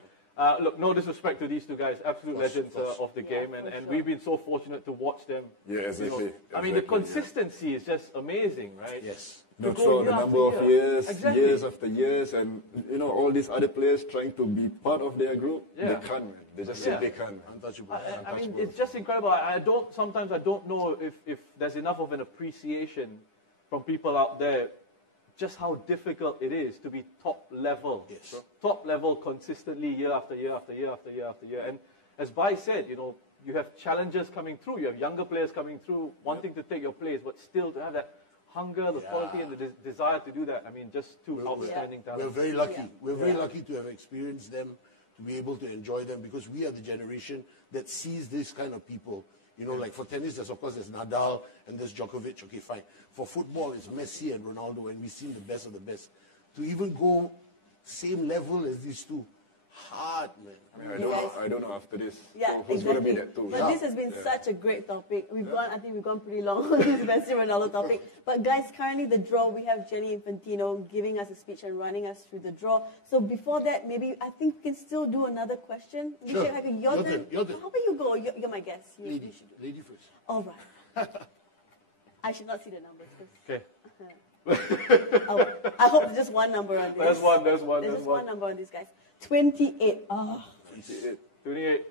Look, no disrespect to these two guys, absolute legends of the game, and we've been so fortunate to watch them. Yeah, exactly. I mean, the Exactly, consistency is just amazing, right? Yes. To Not go throughout year the after number of year. years, Exactly. years after years, and all these other players trying to be part of their group, Yeah. they can't, man. They just simply can't. Untouchable. I mean, it's just incredible. Sometimes I don't know if there's enough of an appreciation from people out there just how difficult it is to be top level. Yes. Top level consistently year after year after year after year after year. And as Bai said, you have challenges coming through, you have younger players coming through, wanting to take your place, but still to have that hunger, the quality, and the desire to do that. I mean, just two outstanding talents. We're very lucky. Yeah. We're very lucky to have experienced them, to be able to enjoy them, because we are the generation that sees this kind of people. Like for tennis, there's Nadal and there's Djokovic. Okay, fine. For football, it's Messi and Ronaldo, and we've seen the best of the best. To even go same level as these two, hard, man. I don't know after this. Yeah, who's exactly. going to be that too? But this has been such a great topic. I think we've gone pretty long on this Messi Ronaldo topic. But guys, currently the draw, we have Gianni Infantino giving us a speech and running us through the draw. So before that, maybe I think we can still do another question. Sure. Your turn. Your turn. How about you go? You're my guest. You should do. Lady first. All right. I should not see the numbers. Okay. I hope just one number on this. There's one. There's just one number on this, guys. 28. 28.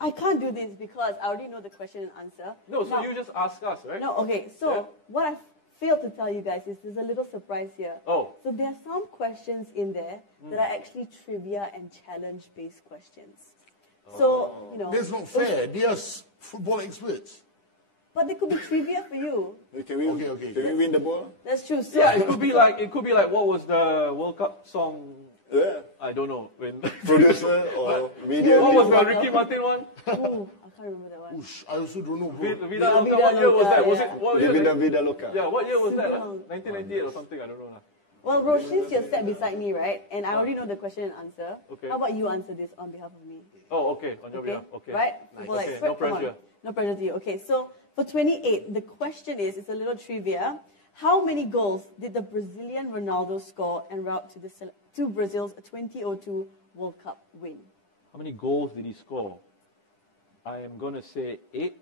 I can't do this because I already know the question and answer. No, so Now- you just ask us, right? No, okay. So Yeah. what I failed to tell you guys is there's a little surprise here. Oh. So there are some questions in there that are actually trivia and challenge-based questions. So, That's not fair. They are football experts. but they could be trivia for you. Can we win the ball? That's true. So, Yeah, it could be like what was the World Cup song? Yeah. I don't know. When Producer or media? what was the Ricky Martin one? ooh, I can't remember that one. Oosh, I also don't know, bro. Vida Loca. What year was that? Was it what year? Vida Loca. Yeah, what year was that? Super long. 1998 or something? I don't know. Well, Rosh, since you're sat beside me, right, and I already know the question and answer, Okay. how about you answer this on behalf of me? Oh, okay. On your behalf. Okay. Right? Football Okay, expert, no come on. pressure. No pressure to you. Okay, so for 28, the question is, it's a little trivia. How many goals did the Brazilian Ronaldo score en route to Brazil's 2002 World Cup win? How many goals did he score? I am going to say 8.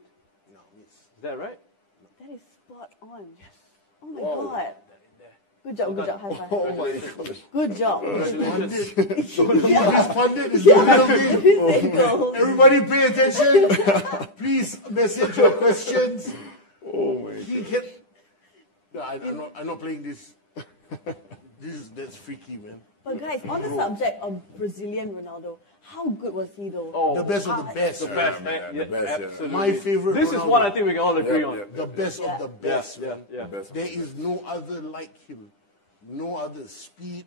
No, miss. Is that right? That is spot on. Yes. Oh my God. Good job, high five. Oh my gosh. Good job. Congratulations. This pundit is a little bit. Say goals. Everybody pay attention. Please message your questions. Oh my He can. No, I'm not playing this. That's freaky, man. But guys, on the subject of Brazilian Ronaldo, how good was he though? Oh, The best of the best. the man. best, man. Yeah, Yeah, the best, yeah. absolutely. My favorite This is Ronaldo. one I think we can all agree Yeah, on. yeah. The best of the best, Yeah, man. yeah. Best. There is no other like him. no other speed,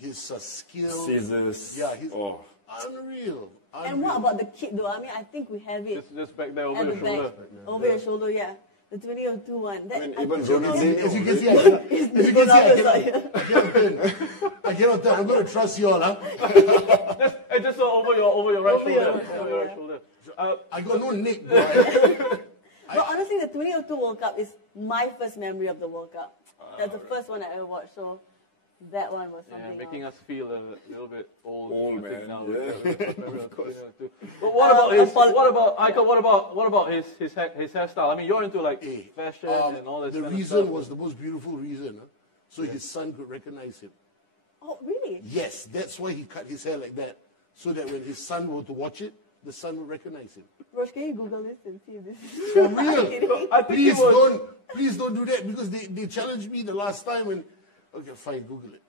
his skill. Scissors. Yeah, he's Oh. unreal. And what about the kit though? I mean, I think we have it Just back there over at the your shoulder. back, over your shoulder, yeah. The 2002 one. That, I mean, I even think Ronaldinho. As you can see, I cannot tell. I'm going to trust you all, huh? Just over your right Over your- shoulder. Over your yeah. right shoulder. I got no nick, bro. But honestly, the 2002 World Cup is my first memory of the World Cup. That's the first one I ever watched, so that one was something making else. us feel a little bit old. Old, I think, man. now. Yeah. Of course. But what about his? What about his hairstyle? I mean, you're into like fashion and all that. The kind of reason stuff. was the most beautiful reason, huh? So his son could recognize him. Oh, really? Yes, that's why he cut his hair like that, so that when his son were to watch it, the son would recognize him. Rosh, can you Google this and see if this is For I'm real. kidding. I think it was. Please don't do that, because they challenged me the last time and, okay, fine, Google it.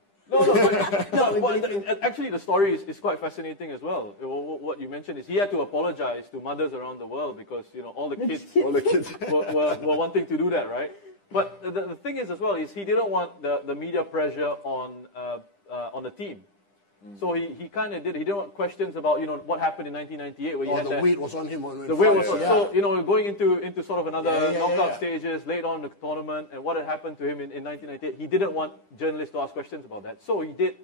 Actually, the story is quite fascinating as well. What you mentioned is he had to apologize to mothers around the world because all the kids were wanting to do that, right? But the thing is as well is he didn't want the media pressure on the team. So he kind of did. He didn't want questions about what happened in 1998 where he had The that. weight was on him. The weight was yeah. so going into sort of another knockout yeah. stages late on in the tournament, and what had happened to him in 1998. He didn't want journalists to ask questions about that, so he did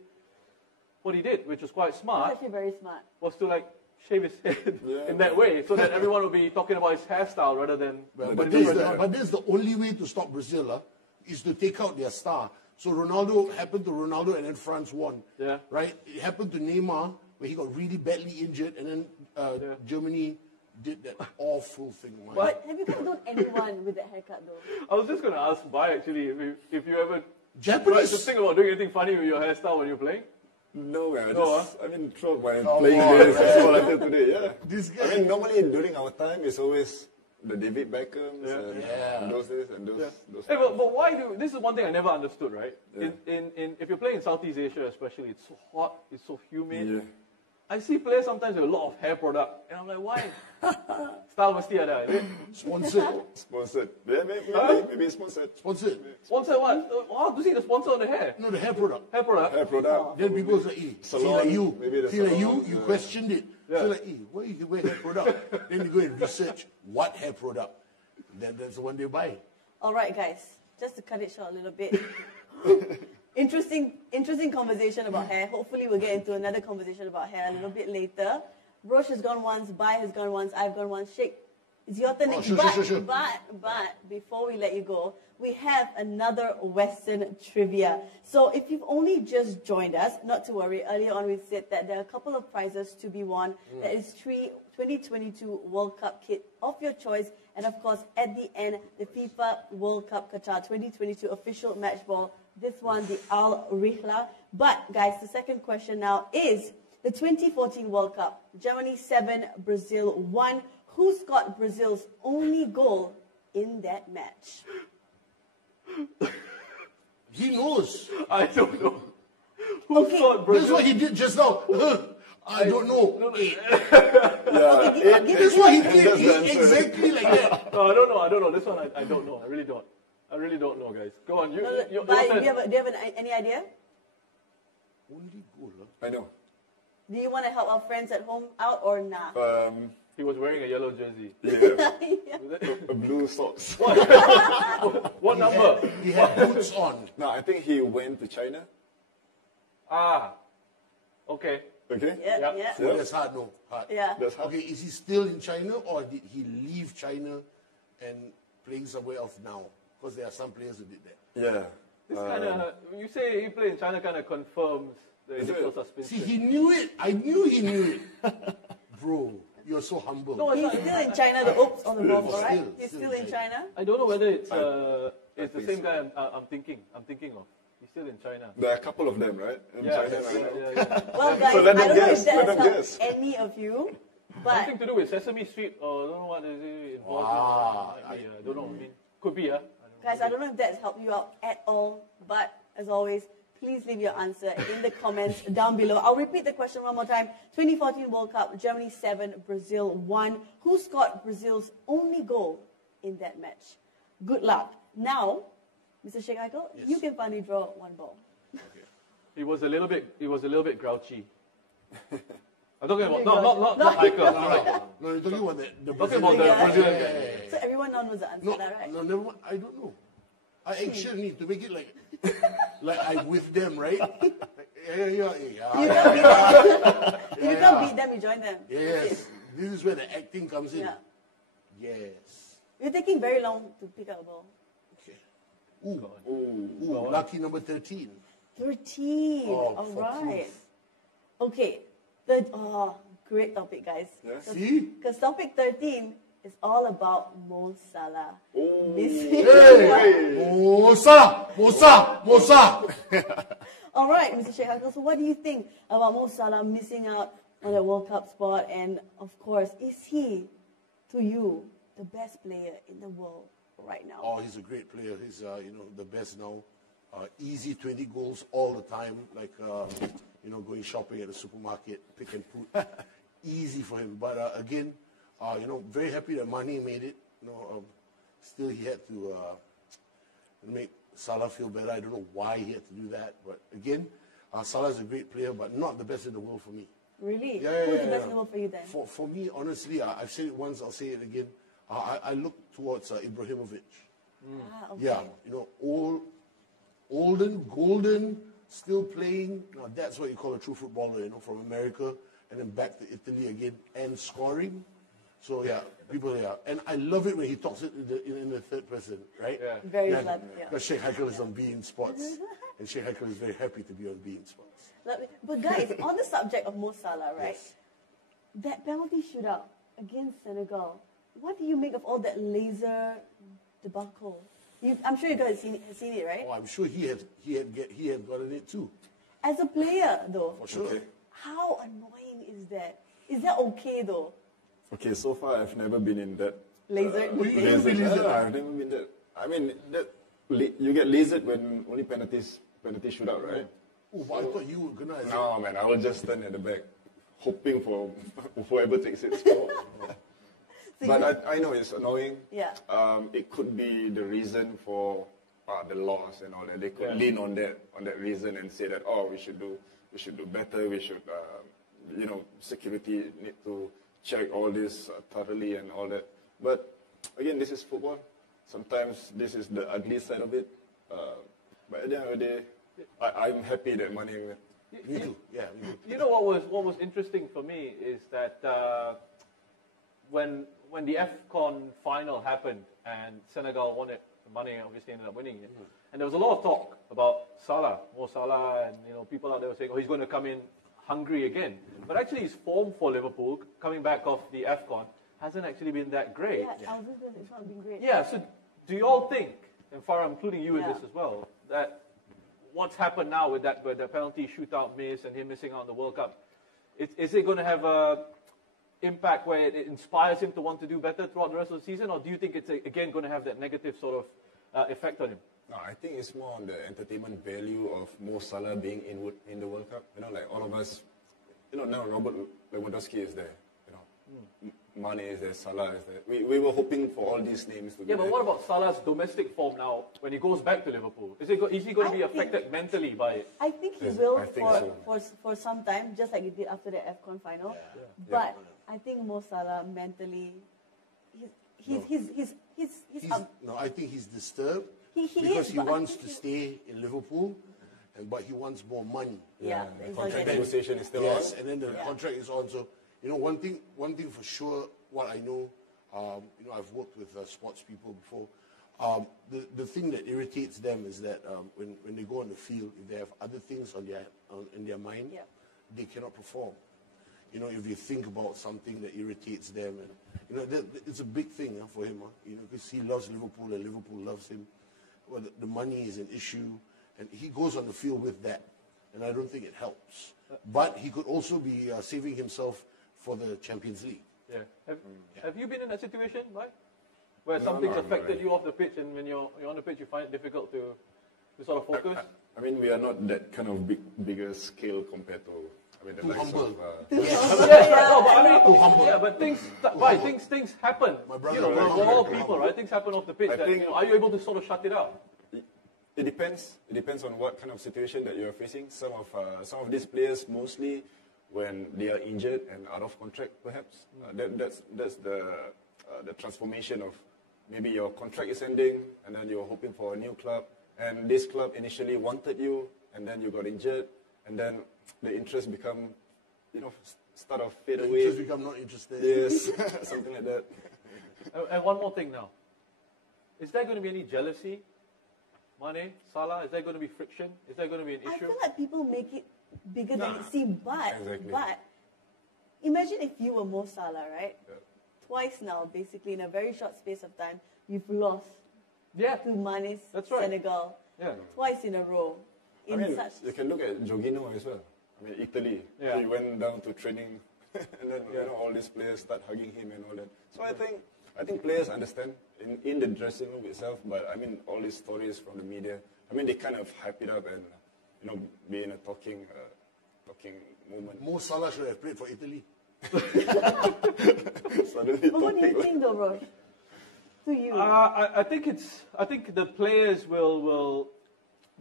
what he did, which was quite smart. That's actually very smart. Was to shave his head in that way, so that everyone will be talking about his hairstyle rather than. But this is the only way to stop Brazil, is to take out their star. So Ronaldo happened to Ronaldo, and then France won. Yeah. Right? It happened to Neymar, where he got really badly injured, and then Germany did that awful thing. But have you guys known anyone with that haircut though? I was just going to ask Bai actually if you ever Japanese. just think about doing anything funny with your hairstyle when you're playing. No, man. No, I mean, throughout my playing days, that's all until today, yeah. This guy. I mean, normally during our time, it's always the David Beckhams and those days and those. Hey, but why this is one thing I never understood, right? Yeah. If you're playing in Southeast Asia especially, it's so hot, it's so humid. Yeah. I see players sometimes with a lot of hair product, and I'm like, why? Style mesti ada, is it? Sponsored. Yeah, maybe sponsored. Sponsored. Sponsor what? How to see the sponsor on the hair? No, the hair product. Hair product? Hair product. Then people say, see Salon, like you, maybe the see like salon, you questioned it. Yeah. So like, why you wear hair product? Then you go and research what hair product. Then that's the one they buy. All right, guys, just to cut it short a little bit. Interesting conversation about hair. Hopefully we'll get into another conversation about hair a little bit later. Roche has gone once, Bai has gone once, I've gone once. Sheikh, it's your turn next. Sure. But before we let you go, we have another Western trivia. So if you've only just joined us, not to worry. Earlier on we said that there are a couple of prizes to be won. That is 3 2022 World Cup kit of your choice. And of course, at the end, the FIFA World Cup Qatar 2022 official match ball. This one, the Al Rihla. But guys, the second question now is the 2014 World Cup. Germany 7, Brazil 1. Who scored Brazil's only goal in that match? He knows. I don't know. Who scored Brazil? That's what he did just now. I don't know. That's what he did. He exactly like that. No, I don't know. This one, I don't know. I really don't know, guys. Go on. Bai, do you have any idea? Only goal, I know. Do you want to help our friends at home out or not? He was wearing a yellow jersey. A blue socks. What number? He had boots on. No, I think he went to China. Okay. Okay? Yeah. Oh, that's hard, no. Hard. Yeah. That's how. Okay, is he still in China or did he leave China and playing somewhere else now? Because there are some players who did that. Yeah. This kind of, you say he played in China kind of confirms the initial suspicion. See, he knew it. I knew he knew it. Bro, you're so humble. No, He's still in China, the oops on the ball, all right? He's Still still in in China. I don't know whether it's the think same guy I'm thinking of. He's still in China. There are a couple of them, right? In China right now. Yeah. Well, guys, So let I them don't know guess, if that let has them helped guess. any of you, but Something to do with Sesame Street or I don't know what is it involved in. I don't know. I mean, could be, guys, I don't know if that's helped you out at all, but as always, please leave your answer in the comments down below. I'll repeat the question one more time. 2014 World Cup, Germany 7, Brazil 1. Who scored Brazil's only goal in that match? Good luck. Now, Mr. Sheikh Michael, Yes. you can finally draw one ball. He was a little bit grouchy. I'm talking about Not not Michael. No, you're talking about the Talking about the Yeah. Brazilian guy. So everyone knows the answer, No, that, right? no, never mind. I don't know. I actually need to make it like I'm with them, right? Yeah. If you can't beat them, you join them. Yes. This is where the acting comes in. Yeah. Yes. You're taking very long to pick up a ball. Okay. Ooh, lucky number 13. 13. Oh, All for right. proof. Okay. Great topic, guys. Yeah. See? Because topic 13 is all about Mo Salah. Missing. Hey! Mosa! All right, Mr. Sheikh Hakel, so what do you think about Mo Salah missing out on the World Cup spot? And of course, is he, to you, the best player in the world right now? Oh, he's a great player. He's, the best now. Easy 20 goals all the time, like, going shopping at the supermarket, pick and put. Easy for him. But again, very happy that Mane made it. Still he had to make Salah feel better. I don't know why he had to do that. But again, Salah is a great player, but not the best in the world for me. Really? Yeah, Who's the best in the world for you then? For me, honestly, I've said it once, I'll say it again. I look towards Ibrahimovic. Okay. Yeah, golden, still playing. Now that's what you call a true footballer, from America and then back to Italy again and scoring. So yeah, and I love it when he talks it in the third person, right? Yeah. Very clever, yeah. Because Sheikh Hakel is on beIN Sports, and Sheikh Hakel is very happy to be on beIN Sports. But guys, on the subject of Mo Salah, right? Yes. That penalty shootout against Senegal, what do you make of all that laser debacle? I'm sure you guys have seen it, right? Oh, I'm sure he had gotten it too. As a player, though, For sure. Okay. how annoying is that? Is that okay, though? Okay, so far I've never been in that. Laser. I've never been that. I mean, you get lasered when only penalty shootout, right? Oh, but I thought you were gonna. No, man, I will just stand at the back, hoping for whoever takes it score. But I know it's annoying. Yeah. It could be the reason for the loss and all that. They could lean on that reason and say that we should do better. We should security need to check all this thoroughly and all that. But again, this is football. Sometimes this is the ugly side of it. But at the end of the day, I'm happy that Mane went. Me too. Yeah. Me too. You know what was interesting for me is that when the AFCON final happened and Senegal won it, Mane obviously ended up winning it. And there was a lot of talk about Mo Salah, and people out there were saying, he's going to come in hungry again. But actually his form for Liverpool, coming back off the AFCON, hasn't actually been that great. Yeah, I was just going to say, it's not been great. Yeah, so do you all think, and Farah, including you in Yeah. this as well, that what's happened now with that penalty shootout miss and him missing out on the World Cup, is it going to have a impact where it inspires him to want to do better throughout the rest of the season, or do you think it's again going to have that negative sort of effect on him? No, I think it's more on the entertainment value of Mo Salah being in the World Cup. Like all of us, now Robert Lewandowski is there. Mane is there, Salah is there. We were hoping for all these names to be Yeah, there. but what about Salah's domestic form now when he goes back to Liverpool? Is he going to be I think- affected mentally by it? I think he Yes, will I think for some time, just like he did after the AFCON final. But I think Mo Salah mentally, he's up. No, I think he's disturbed He because is, he but I wants think to stay in Liverpool, but he wants more money. Yeah, the he's not contract getting- negotiation is still Yes, on. and then the contract is on. So, one thing for sure, what I know, I've worked with sports people before. The thing that irritates them is that when they go on the field, if they have other things in their mind, they cannot perform. If they think about something that irritates them, and it's a big thing for him, because he loves Liverpool and Liverpool loves him. Well, the money is an issue, and he goes on the field with that, and I don't think it helps. But he could also be saving himself for the Champions League. Yeah. Have you been in that situation, right? Where No, something's not affected really. you off the pitch, and when you're on the pitch, you find it difficult to sort of focus? I mean, we are not that kind of bigger scale compared to the Too likes humble. of. No, but I mean, Too humble. yeah, but things happen. My brother, We're very all humble. people, right? Things happen off the pitch. I think- are you able to sort of shut it out? depends. It depends on what kind of situation that you are facing. Some of these players, mostly when they are injured and out of contract, perhaps. That's the transformation of maybe your contract is ending, and then you're hoping for a new club, and this club initially wanted you, and then you got injured, and then the interest become, start of fade away. Just become not interested. Yes, something like that. And one more thing now. Is there going to be any jealousy? Mane, Salah, is there going to be friction? Is there going to be an I issue? feel like people make it bigger than it seems, Exactly. but imagine if you were Mo Salah, right? Yeah. Twice now, basically, in a very short space of time, you've lost Yeah, to Mane's That's right. Senegal yeah. twice in a row. I mean, you can look at Jorginho as well. I mean, Italy. Yeah. He went down to training, and then all these players start hugging him and all that. So I think players understand in the dressing room itself. But I mean, all these stories from the media. I mean, they kind of hype it up and be in a talking moment. Mo Salah should have played for Italy. Suddenly But what do you talking. think, though, Rosh? To you? I think the players will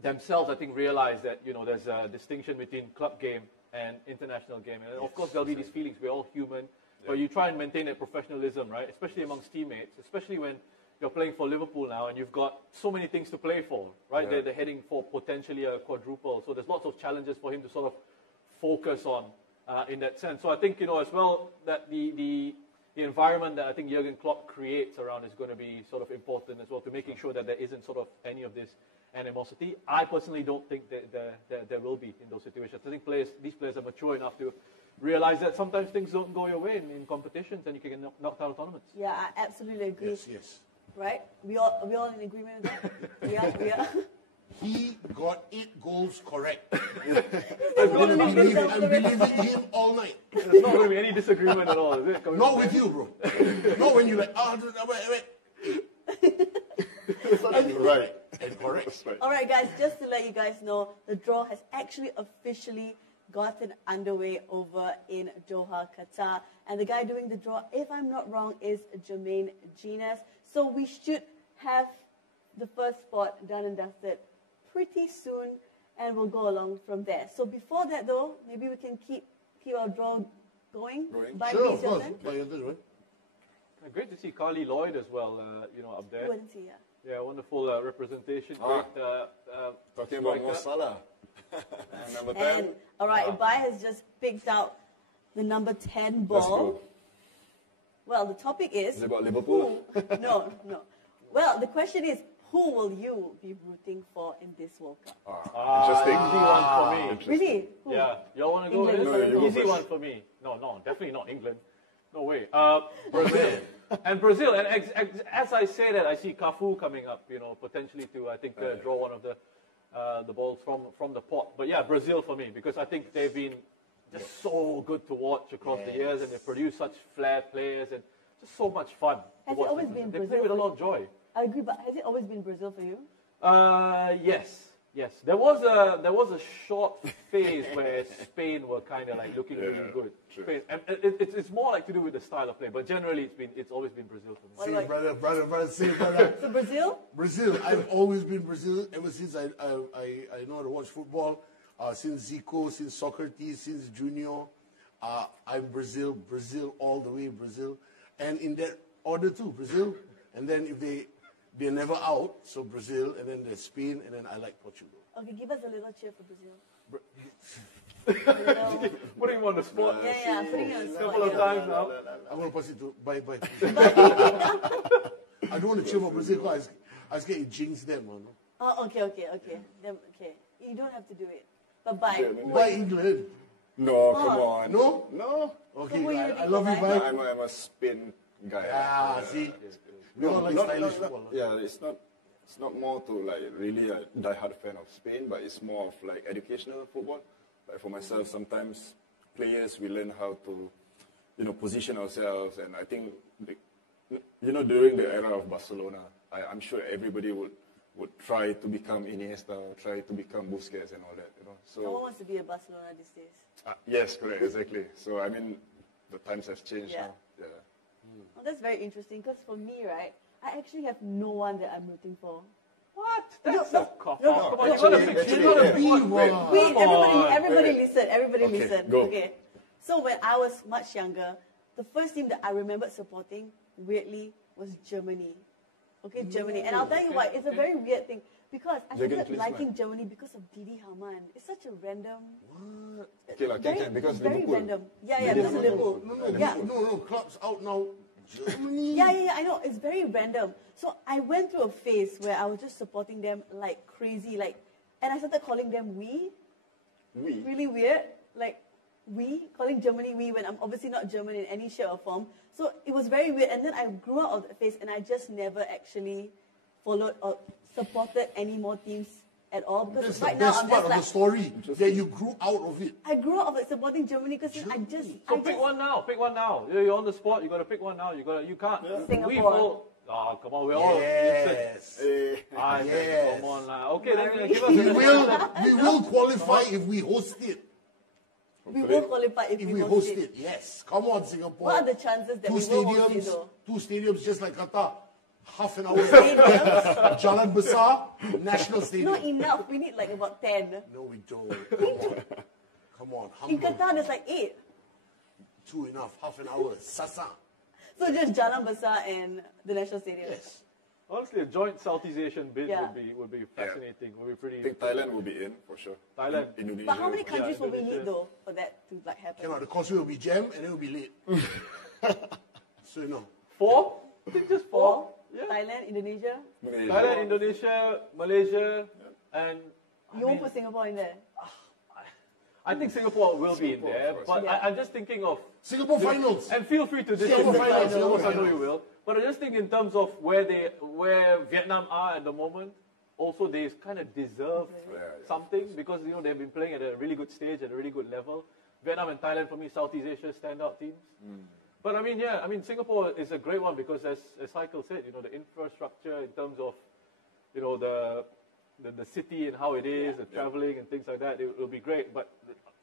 themselves, I think, realize that there's a distinction between club game and international game, and of course there'll be these feelings. We're all human, but you try and maintain that professionalism, right? Especially amongst teammates, especially when you're playing for Liverpool now, and you've got so many things to play for, right? Yeah. They're heading for potentially a quadruple, so there's lots of challenges for him to sort of focus on in that sense. So I think as well that the environment that I think Jurgen Klopp creates around is going to be sort of important as well, to making sure that there isn't sort of any of this animosity. I personally don't think that there will be in those situations. I think these players are mature enough to realize that sometimes things don't go your way in competitions, and you can get knocked out of tournaments. Yeah, I absolutely agree. Yes. Right? Are we all in agreement with that? We are. He got 8 goals correct. I'm I'm believing him all night. There's not going to be any disagreement at all, is it? Not with you, bro. Not when you're like, wait. Right. And correct. That's right. All right, guys, just to let you guys know, the draw has actually officially gotten underway over in Doha, Qatar. And the guy doing the draw, if I'm not wrong, is Jermaine Genius. So we should have the first spot done and dusted pretty soon, and we'll go along from there. So before that, though, maybe we can keep our draw going. By Sure, of Lisa course. then? By your turn, right? Great to see Carly Lloyd as well, up there. Wouldn't see, yeah. Yeah, wonderful representation. Ah. Great, Talking about Mo striker. Salah. Number 10. And, all right, Ibai has just picked out the number 10 Let's ball. go. Well, the topic is... Is it about Liverpool? No. Well, the question is, who will you be rooting for in this World Cup? Interesting. Easy one for me. Really? Who? Yeah, y'all want to go England. with No, you Easy go one first. for me. No, definitely not England. No way. Brazil. And Brazil. And as I say that, I see Cafu coming up, potentially to, I think, draw one of the balls from the pot. But yeah, Brazil for me, because I think they've been just so good to watch across the years, and they produce such flair players, and just so much fun. Has to watch it always them. been They Brazil play with a for lot of joy. I agree, but has it always been Brazil for you? Yes. There was a short phase where Spain were kind of like looking really good. true. Spain, and it's more like to do with the style of play, but generally it's always been Brazil for me. What Say, about- brother, say, brother. So Brazil? Brazil. I've always been Brazil ever since I know how to watch football. Since Zico, since Socrates, since Junior. I'm Brazil all the way, Brazil. And in that order too, Brazil. And then if they're never out, so Brazil, and then there's Spain, and then I like Portugal. Okay, give us a little cheer for Brazil. Putting him on the spot. Yeah, putting it on the A couple spot. of Yeah. times now. I'm going to pass it to bye. I don't want to cheer for Brazil because I was getting jinxed them, man. Oh, okay. Then, okay. You don't have to do it. But bye. By England. No, come on. No? No. Okay, who you I rooting love for, you, bye? bye. I'm a Spain guy. See? We all like stylish football. Yeah, it's not more to like really a die-hard fan of Spain, but it's more of like educational football. Like for myself, sometimes players, we learn how to, position ourselves, and I think, during the era of Barcelona, I'm sure everybody would try to become Iniesta, or try to become Busquets and all that, So No one wants to be a Barcelona these days. yes, correct, exactly. So I mean, the times have changed Yeah. now. Yeah. Well, that's very interesting because for me, right, I actually have no one that I'm rooting for. What? That's a cop No, Come on, you gotta pick. You gotta Actually, pick. wait. Wait, everybody Wait. listen. Everybody Okay, listen. go. Okay. So when I was much younger, the first team that I remembered supporting, weirdly, was Germany. Okay, Germany. And I'll tell you why. It's a very weird thing. Because I Jürgen started liking Klinsmann. Germany because of Didi Hamann. It's such a random... Okay, like, Very, because very Liverpool. random. Yeah, because of Liverpool. Yeah. No, clubs out now. Germany. Yeah, I know. It's very random. So I went through a phase where I was just supporting them like crazy, and I started calling them we. We. Really weird. Like, calling Germany we when I'm obviously not German in any shape or form. So it was very weird. And then I grew out of that phase and I just never actually followed or supported any more teams at all. Because That's the right now best I'm part just of the story, that you grew out of it. I grew out of it supporting Germany because So pick one now. Pick one now. You're on the spot. You got to pick one now. You can't. Singapore. We all. Oh, come on. We're all. Yes. Come on now. Okay, then give us We will qualify if we host it. We will qualify if If we we host it. yes. Come on, Singapore. What are the chances that two we will host it stadiums, though? two stadiums just like Qatar. Half an hour. Stadiums? Jalan Besar, National Stadium. Not enough. We need like about 10. No, we don't. Come on. In Humble. Qatar, there's like 8. Two enough. Half an hour. Sasa. So just Jalan Besar and the National Stadium. Yes. Honestly, a joint Southeast Asian bid Yeah. would be fascinating. Would be pretty. I think Thailand will be in, for sure. Thailand. Indonesia. But how many countries will we Indonesia. need though for that to like happen? Cannot. The causeway will be jammed and it will be late. So, you know. 4? I think just 4. Yeah. Thailand, Indonesia. Malaysia. Thailand, Indonesia, Malaysia, and You won't put Singapore in there. I think Singapore will be in Singapore, there. of course. But Yeah. I'm just thinking of. Singapore finals. And feel free to Singapore disagree. finals, Of course, I know Singapore you will. But I just think in terms of where Vietnam are at the moment, also they kind of deserve something because they've been playing at a really good stage, at a really good level. Vietnam and Thailand, for me, Southeast Asia standout teams. But Singapore is a great one because as Michael said, the infrastructure in terms of, the city and how it is, the traveling and things like that, it will be great, but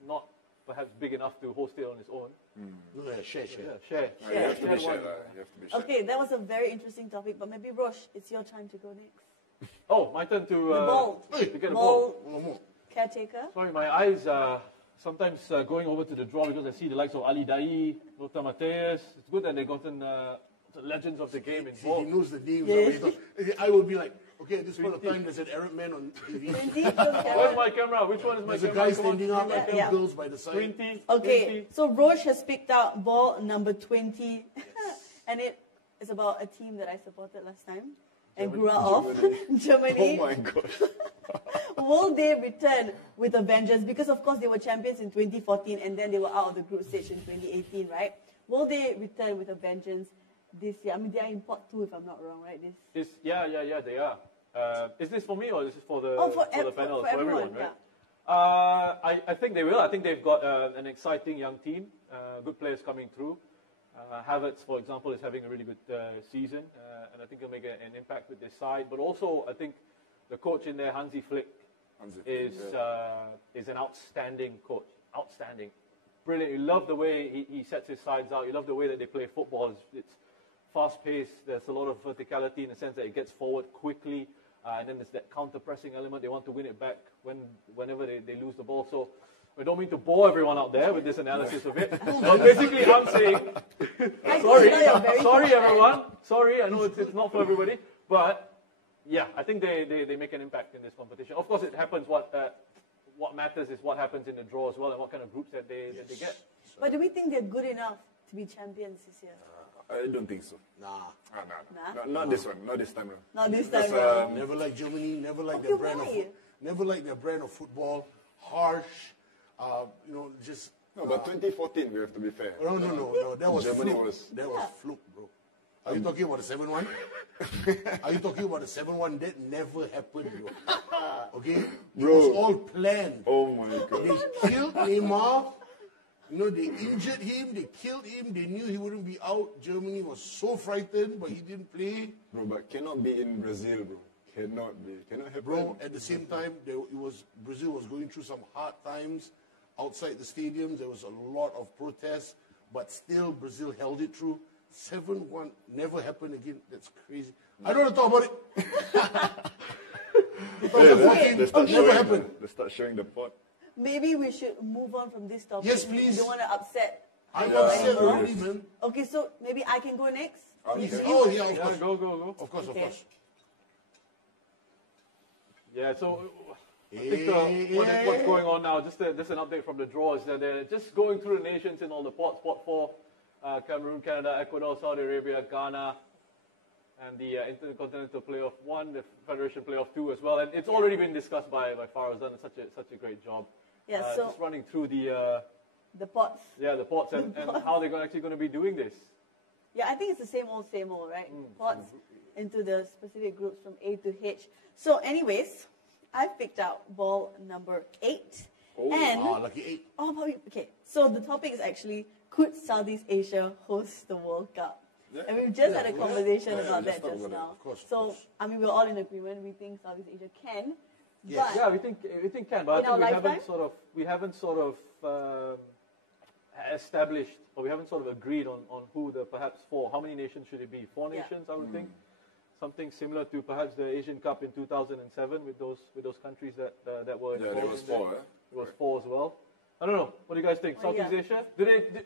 not perhaps big enough to host it on its own. No, yeah, share. Yeah, share. You have to be Share shared. one. You have to be shared. Okay, that was a very interesting topic, but maybe Rosh, it's your time to go next. Oh, my turn to The ball. to get a ball. Ball caretaker. Sorry, my eyes are sometimes going over to the draw because I see the likes of Ali Dai, Lothar Matthäus. It's good that they've gotten the legends of the game See, he involved. knows the names. Yes. I will be like, okay, at this point of time, there's an Arab man on TV. 20, Where's my camera? Which one is my There's a camera? guy Come on. standing up, Yeah, and yeah. girls by the side. 20. Okay, 20. so Rosh has picked out ball number 20, and it is about a team that I supported last time and grew out of, Germany. Oh my god. Will they return with a vengeance? Because of course they were champions in 2014 and then they were out of the group stage in 2018, right? Will they return with a vengeance this year? I mean, they are in pot 2 if I'm not wrong, right? Yeah, they are. Is this for me or is this for the For panel? for everyone, right? yeah. I think they will. I think they've got an exciting young team, good players coming through. Havertz, for example, is having a really good season, and I think he'll make an impact with this side. But also, I think the coach in there, Hansi Flick, is an outstanding coach. Outstanding. Brilliant. You love the way he sets his sides out. You love the way that they play football. It's fast-paced. There's a lot of verticality in the sense that it gets forward quickly. And then there's that counter-pressing element. They want to win it back whenever they lose the ball. So I don't mean to bore everyone out there with this analysis of it. But basically, I'm saying, sorry everyone. Sorry, I know it's not for everybody. But yeah, I think they make an impact in this competition. Of course, it happens. What matters is what happens in the draw as well and what kind of groups that they get. But do we think they're good enough to be champions this year? I don't think so. Nah. Not this one. Not this time around. Not this time Because, around. Never like Germany, never like Okay, their brand why? never like their brand of football. Harsh, just. No, but 2014, we have to be fair. No. That was Germany fluke. was- That was fluke, bro. Are you talking about the 7-1? Are you talking about the 7-1? That never happened, bro. Okay? It Bro. was all planned. Oh my god. They killed Neymar. They injured him. They killed him. They knew he wouldn't be out. Germany was so frightened, but he didn't play. Bro, but cannot be in Brazil, bro. Cannot be. Cannot happen. Bro, at the same time, Brazil was going through some hard times outside the stadiums. There was a lot of protests, but still Brazil held it through. 7-1 never happened again. That's crazy. I don't want to talk about it. They start never showing. happened. They start showing the pot. Maybe we should move on from this topic. Yes, We please. don't want to upset. I'm Yeah. upset already, man. Okay, so maybe I can go next. Please. Okay. Oh, yeah, of Yeah, course. go. Of course, of Okay. course. Yeah, so I think what's going on now, just an update from the draw, is that they're just going through the nations in all the pots. Pot 4, Cameroon, Canada, Ecuador, Saudi Arabia, Ghana, and the Intercontinental Playoff 1, the Federation Playoff 2 as well. And it's already been discussed by Farah's done such a great job. Yeah, so just running through the pots. the pots and how they're actually going to be doing this. Yeah, I think it's the same old, right? Pots into the specific groups from A to H. So anyways, I've picked out ball number 8. And Lucky 8. okay, so the topic is actually, could Southeast Asia host the World Cup? Yeah. And we've just had a Yeah. conversation Yeah, about let's that talk just about that. now. Of course, of So, course. I mean, we're all in agreement. We think Southeast Asia can. Yes. But Yeah, we think can, but In I our think lifetime? we haven't sort of established, or we haven't sort of agreed on who the perhaps 4. How many nations should it be? 4 Yeah. nations, I would think. Something similar to perhaps the Asian Cup in 2007 with those countries that were Yeah, there involved was in there. 4. It was 4 as well. I don't know. What do you guys think? Oh, yeah. Southeast Asia?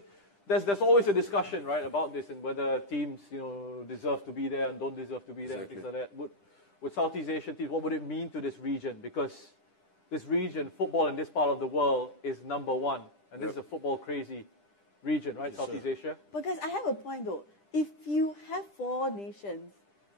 There's always a discussion, right, about this and whether teams, deserve to be there and don't deserve to be there and things like that. With Southeast Asian teams, what would it mean to this region? Because this region, football in this part of the world, is number 1, and this is a football crazy region, right? Southeast Asia. But guys, I have a point though. If you have 4 nations,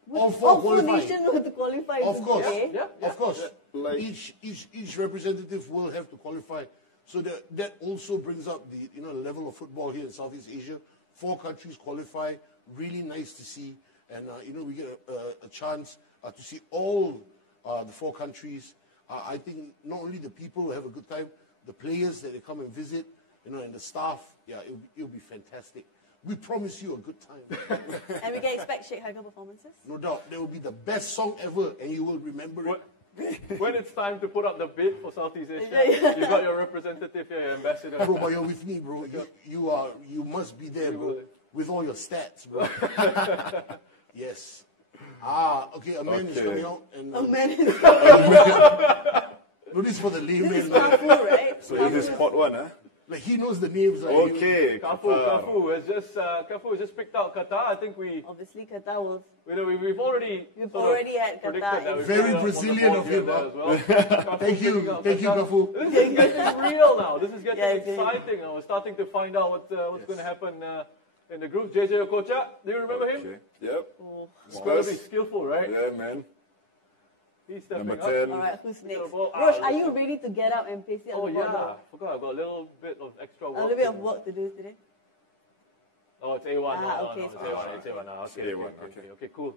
would All 4 qualify. nations have to qualify Of to course. play? Yeah. Of course. Like- Each representative will have to qualify. So that also brings up the level of football here in Southeast Asia. 4 countries qualify. Really nice to see. And we get a chance to see all the 4 countries. I think not only the people will have a good time, the players that they come and visit, and the staff, it'll be fantastic. We promise you a good time. And we can expect Sheikh Haikal performances? No doubt. There will be the best song ever, and you will remember it. When it's time to put up the bid for Southeast Asia, Yeah. you got your representative here, your ambassador. Bro, but you're with me, bro. You must be there, bro. With all your stats, bro. Yes. Okay, a man is Okay. coming out. And, A man is coming out. no, this is for the This is layman. Kafu, right? So is this pot 1, huh? Like, he knows the names. Like, Okay. Cafu has just picked out Qatar. I think Obviously, Qatar will. we've already We've sort of already had predicted Qatar that. in- We've Very put it up on the Brazilian board of here him, there huh? as well. Thank you. picking out Thank you, Qatar. Kafu. This is getting real now. This is getting Yeah, it is. exciting now. We're starting to find out what's going to happen in the group. JJ Okocha, do you remember him? Okay. Yep. Oh. Incredibly skillful, right? Yeah, man. He's stepping Number up. 10. All right, who's next? Well, Rosh, are you ready to get up and paste it Oh on the board? yeah, forgot. I've got a little bit of extra work. A little bit of work to do today. Oh, it's A1. Okay, It's fine. A1. It's A1 now. It's Okay, A1, okay, cool.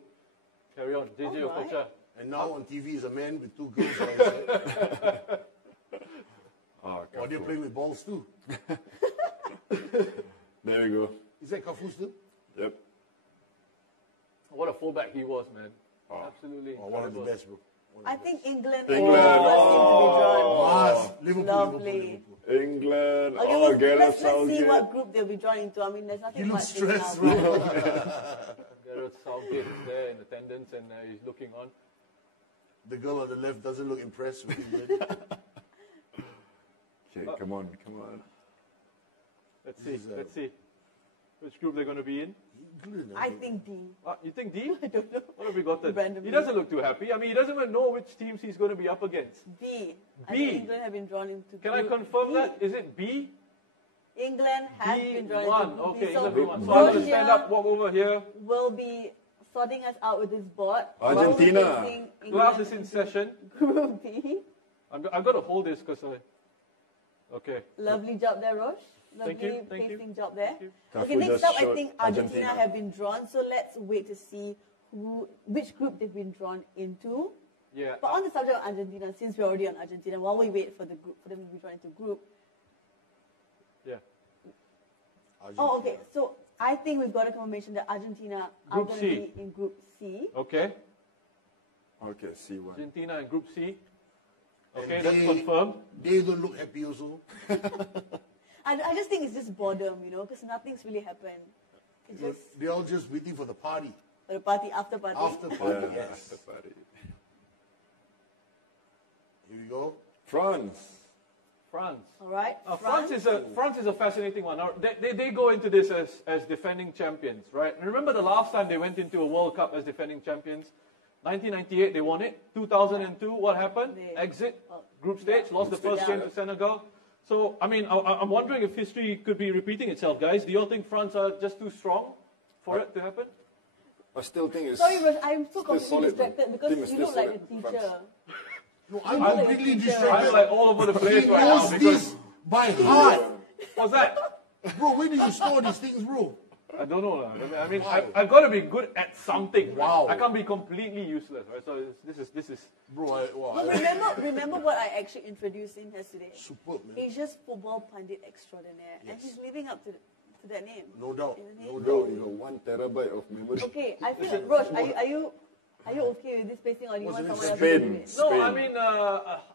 Carry on. JJ All right. Okocha. And now on TV is a man with 2 girls on his head. Oh, Or they're playing with balls too. there we go. Is that Kafu still? Yep. What a fullback he was, man. Absolutely Oh, one of the incredible. best, bro. I think England England. was Liverpool, Liverpool, Lovely. Liverpool. England. Okay, Oh, well, Gareth let's see Southgate. what group they'll be drawn into. I mean, there's nothing He looks much thinking stressed, now, bro. Gareth Southgate is there in attendance and he's looking on. The girl on the left doesn't look impressed with him. Okay, come on. Let's see. This is, Let's see which group they're going to be in. I think D. You think D? I don't know. What have we got then? Randomly. He doesn't look too happy. I mean, he doesn't even know which teams he's going to be up against. B. I B. think England have been drawn into Can I group confirm B. that? Is it B? England has been drawn B1. into group B. Okay, So England B1. So I'm going to stand Russia up, walk over here. will be sorting us out with this board. Argentina. While we're facing Class England is in into session. Group B. I've got to hold this because Okay. Lovely job there, Rosh. Lovely Thank you, thank you. pasting job there. you. Okay, Kafu next just up, I showed think Argentina Argentina. have been drawn. So let's wait to see which group they've been drawn into. Yeah. But on the subject of Argentina, since we're already on Argentina, while we wait for the group for them to be drawn into group. Yeah. Oh, okay. So I think we've got a confirmation that Argentina are Group going C. to be in Group C. Okay. Okay, C1. Argentina in Group C. Okay, And that's they- confirmed. They don't look happy also. I just think it's just boredom, because nothing's really happened. It's just They're all just waiting for the party. for the party, after party. After party, Yeah, yes. after party. go. France. France. All right. France is a fascinating one. Now, they go into this as defending champions, right? And remember the last time they went into a World Cup as defending champions? 1998, they won it. 2002, what happened? Exit, group stage, lost the first game to Senegal. So, I mean, I'm wondering if history could be repeating itself, guys. Do you all think France are just too strong for it to happen? I still think it's... Sorry, but I'm so completely solid, distracted because you look like a teacher. No, I'm completely distracted. I'm like all over the place He right now knows because... this by heart. What's that? Bro, where do you store these things, bro? I don't know. I mean, I've got to be good at something. Wow. Right? I can't be completely useless, right? So this is. Bro, No, remember what I actually introduced him yesterday? Superb, man. Asia's football pundit extraordinaire, and he's living up to that name. No doubt. Isn't he? No Bro, doubt. you got 1 terabyte of memory. Okay, I feel like, Rosh, are you okay with this pacing, or do you want someone else to Spain. do it? No, I mean,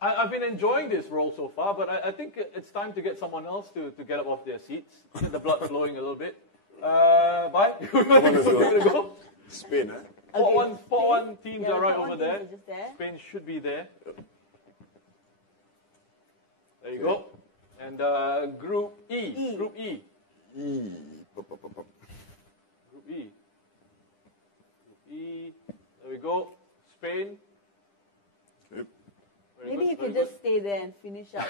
I've been enjoying this role so far, but I think it's time to get someone else to get up off their seats, get the blood flowing a little bit. Bye. You want to go? Spain, eh? Sport one teams Yeah, are right Sport over one there. teams are just there. Spain should be there. There you go. And Group E. Group E. Pop, pop, pop, pop. Group E. Group E. There we go. Spain. Yep. Very Maybe good, you could very just stay there and finish up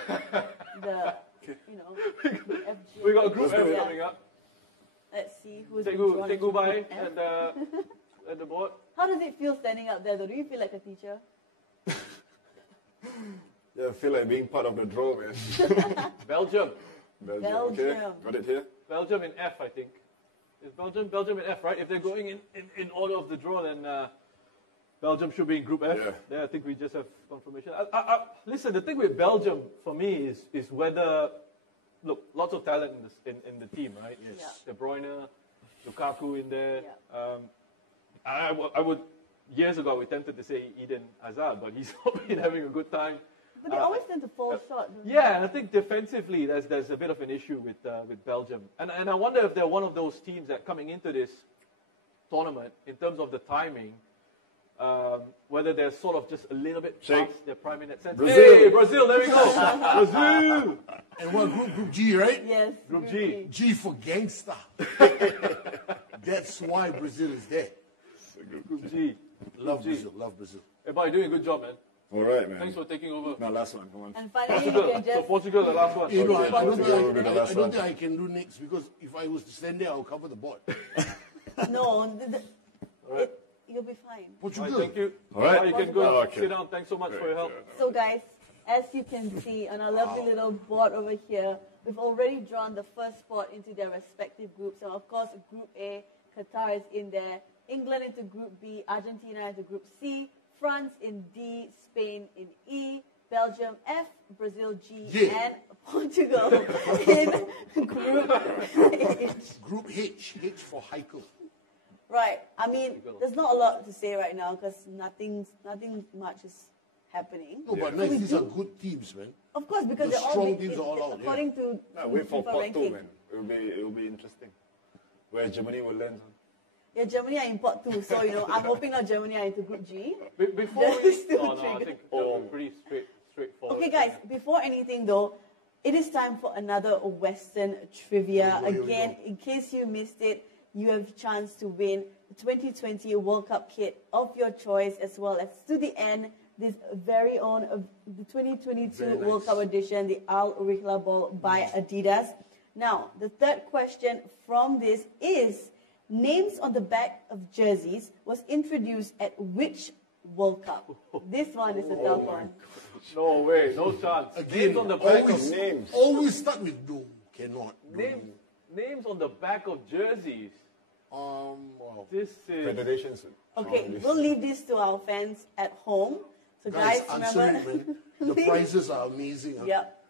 the, FG. We got Group F Yeah. coming up. Let's see who's Say been drawn into goodbye Group F. at the board. How does it feel standing up there, though? Do you feel like a teacher? Yeah, I feel like being part of the draw, man. Belgium. Belgium. Okay, Belgium. got it here. Belgium in F, I think. Is Belgium in F, right? If they're going in order of the draw, then Belgium should be in Group F. Yeah. There, I think we just have confirmation. Listen, the thing with Belgium, for me, is whether... Look, lots of talent in the team, right? Yes. De Bruyne, Lukaku in there. Yeah. I would... Years ago, we tempted to say Eden Hazard, but he's not been having a good time. But they always tend to fall short, don't they? Yeah, and I think defensively there's a bit of an issue with Belgium. And I wonder if they're one of those teams that coming into this tournament, in terms of the timing, whether they're sort of just a little bit past their prime in that sense. Brazil. Hey, Brazil, there we go. Brazil. And what group? Group G, right? Yes. Group G. G for gangster. That's why Brazil is there. Group G. Love G. Brazil. Love Brazil. Hey, boy, you're doing a good job, man. All right, man. Thanks for taking over. Now, last one. Come on. And finally, you Portugal. can So just... Portugal, the last one. You know, Okay. I don't think I can do next because if I was to stand there, I'll cover the board. No, right. you'll be fine. All right, Portugal. thank you. All right. You can go Oh, okay. sit down. Thanks so much for your help. So guys, as you can see on our lovely little board over here, we've already drawn the first spot into their respective groups. So of course, Group A, Qatar is in there, England into Group B, Argentina into Group C, France in D, Spain in E, Belgium F, Brazil G, and Portugal in Group H. Group H. H for Heikel. Right. I mean, there's not a lot to say right now because nothing much is happening. No, but nice. These are good teams, man. Of course, because The they're all strong big, teams are all out, according to Now, wait for FIFA part ranking. 2, man. It'll be interesting. Where Germany will land. Yeah, Germany are in pot 2, so I'm hoping not Germany are into Group G. Before They're we... still No, I triggered. think that'll be pretty straightforward. Okay, guys, before anything though, it is time for another Western trivia. Here we go. Again, in case you missed it, you have a chance to win the 2020 World Cup kit of your choice, as well as to the end, this very own the 2022 Very World nice. Cup edition, the Al Rihla ball by Adidas. Now, the third question from this is, names on the back of jerseys was introduced at which World Cup? This one is a tough one. No way, no chance. Again, Names on the back always, of names. always start with no. Cannot. No. names on the back of jerseys. Wow. This is Federations. Okay, we'll leave this to our fans at home. So guys, answer remember... it, man. The prizes are amazing. Huh? Yep.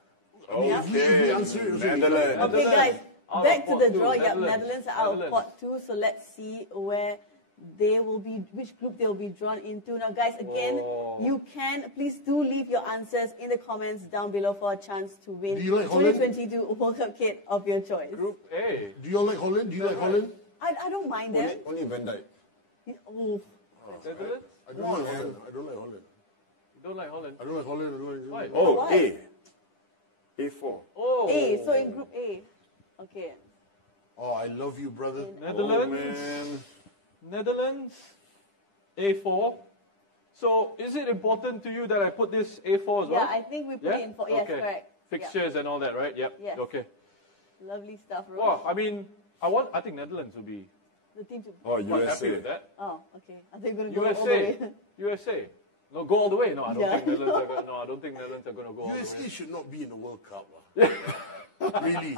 If we answer it, Netherlands. Okay, guys, Out back of to pot the two, draw. Yep, Netherlands. Netherlands are out of Netherlands. pot 2. So let's see where they will be, which group they will be drawn into. Now, guys, again, you can, please do leave your answers in the comments down below for a chance to win Do you like Holland? 2022 World Cup kit of your choice. Group A. Do you all like Holland? Do you like Holland? I don't mind them. Only Van Dijk. Oh, Netherlands? I don't like Holland. I don't like Holland. You don't like Holland? I don't like Holland. I don't like Why? Oh, Why? A4. Oh. A, so in Group A. Okay. Oh, I love you, brother. Netherlands. Netherlands. A4. So is it important to you that I put this A4 as well? Yeah, I think we put it in for, yes, okay. correct. Fixtures and all that, right? Yep. Yes. Okay. Lovely stuff, Rose. Well, I mean, I think Netherlands will be The team to, Oh, quite happy USA. with that. oh, okay. Are they going to go all the USA. way? USA. No, go all the way. No, I don't Yeah. think Netherlands are going. No, I don't think Netherlands are going to go all the USA way. should not be in the World Cup. Really?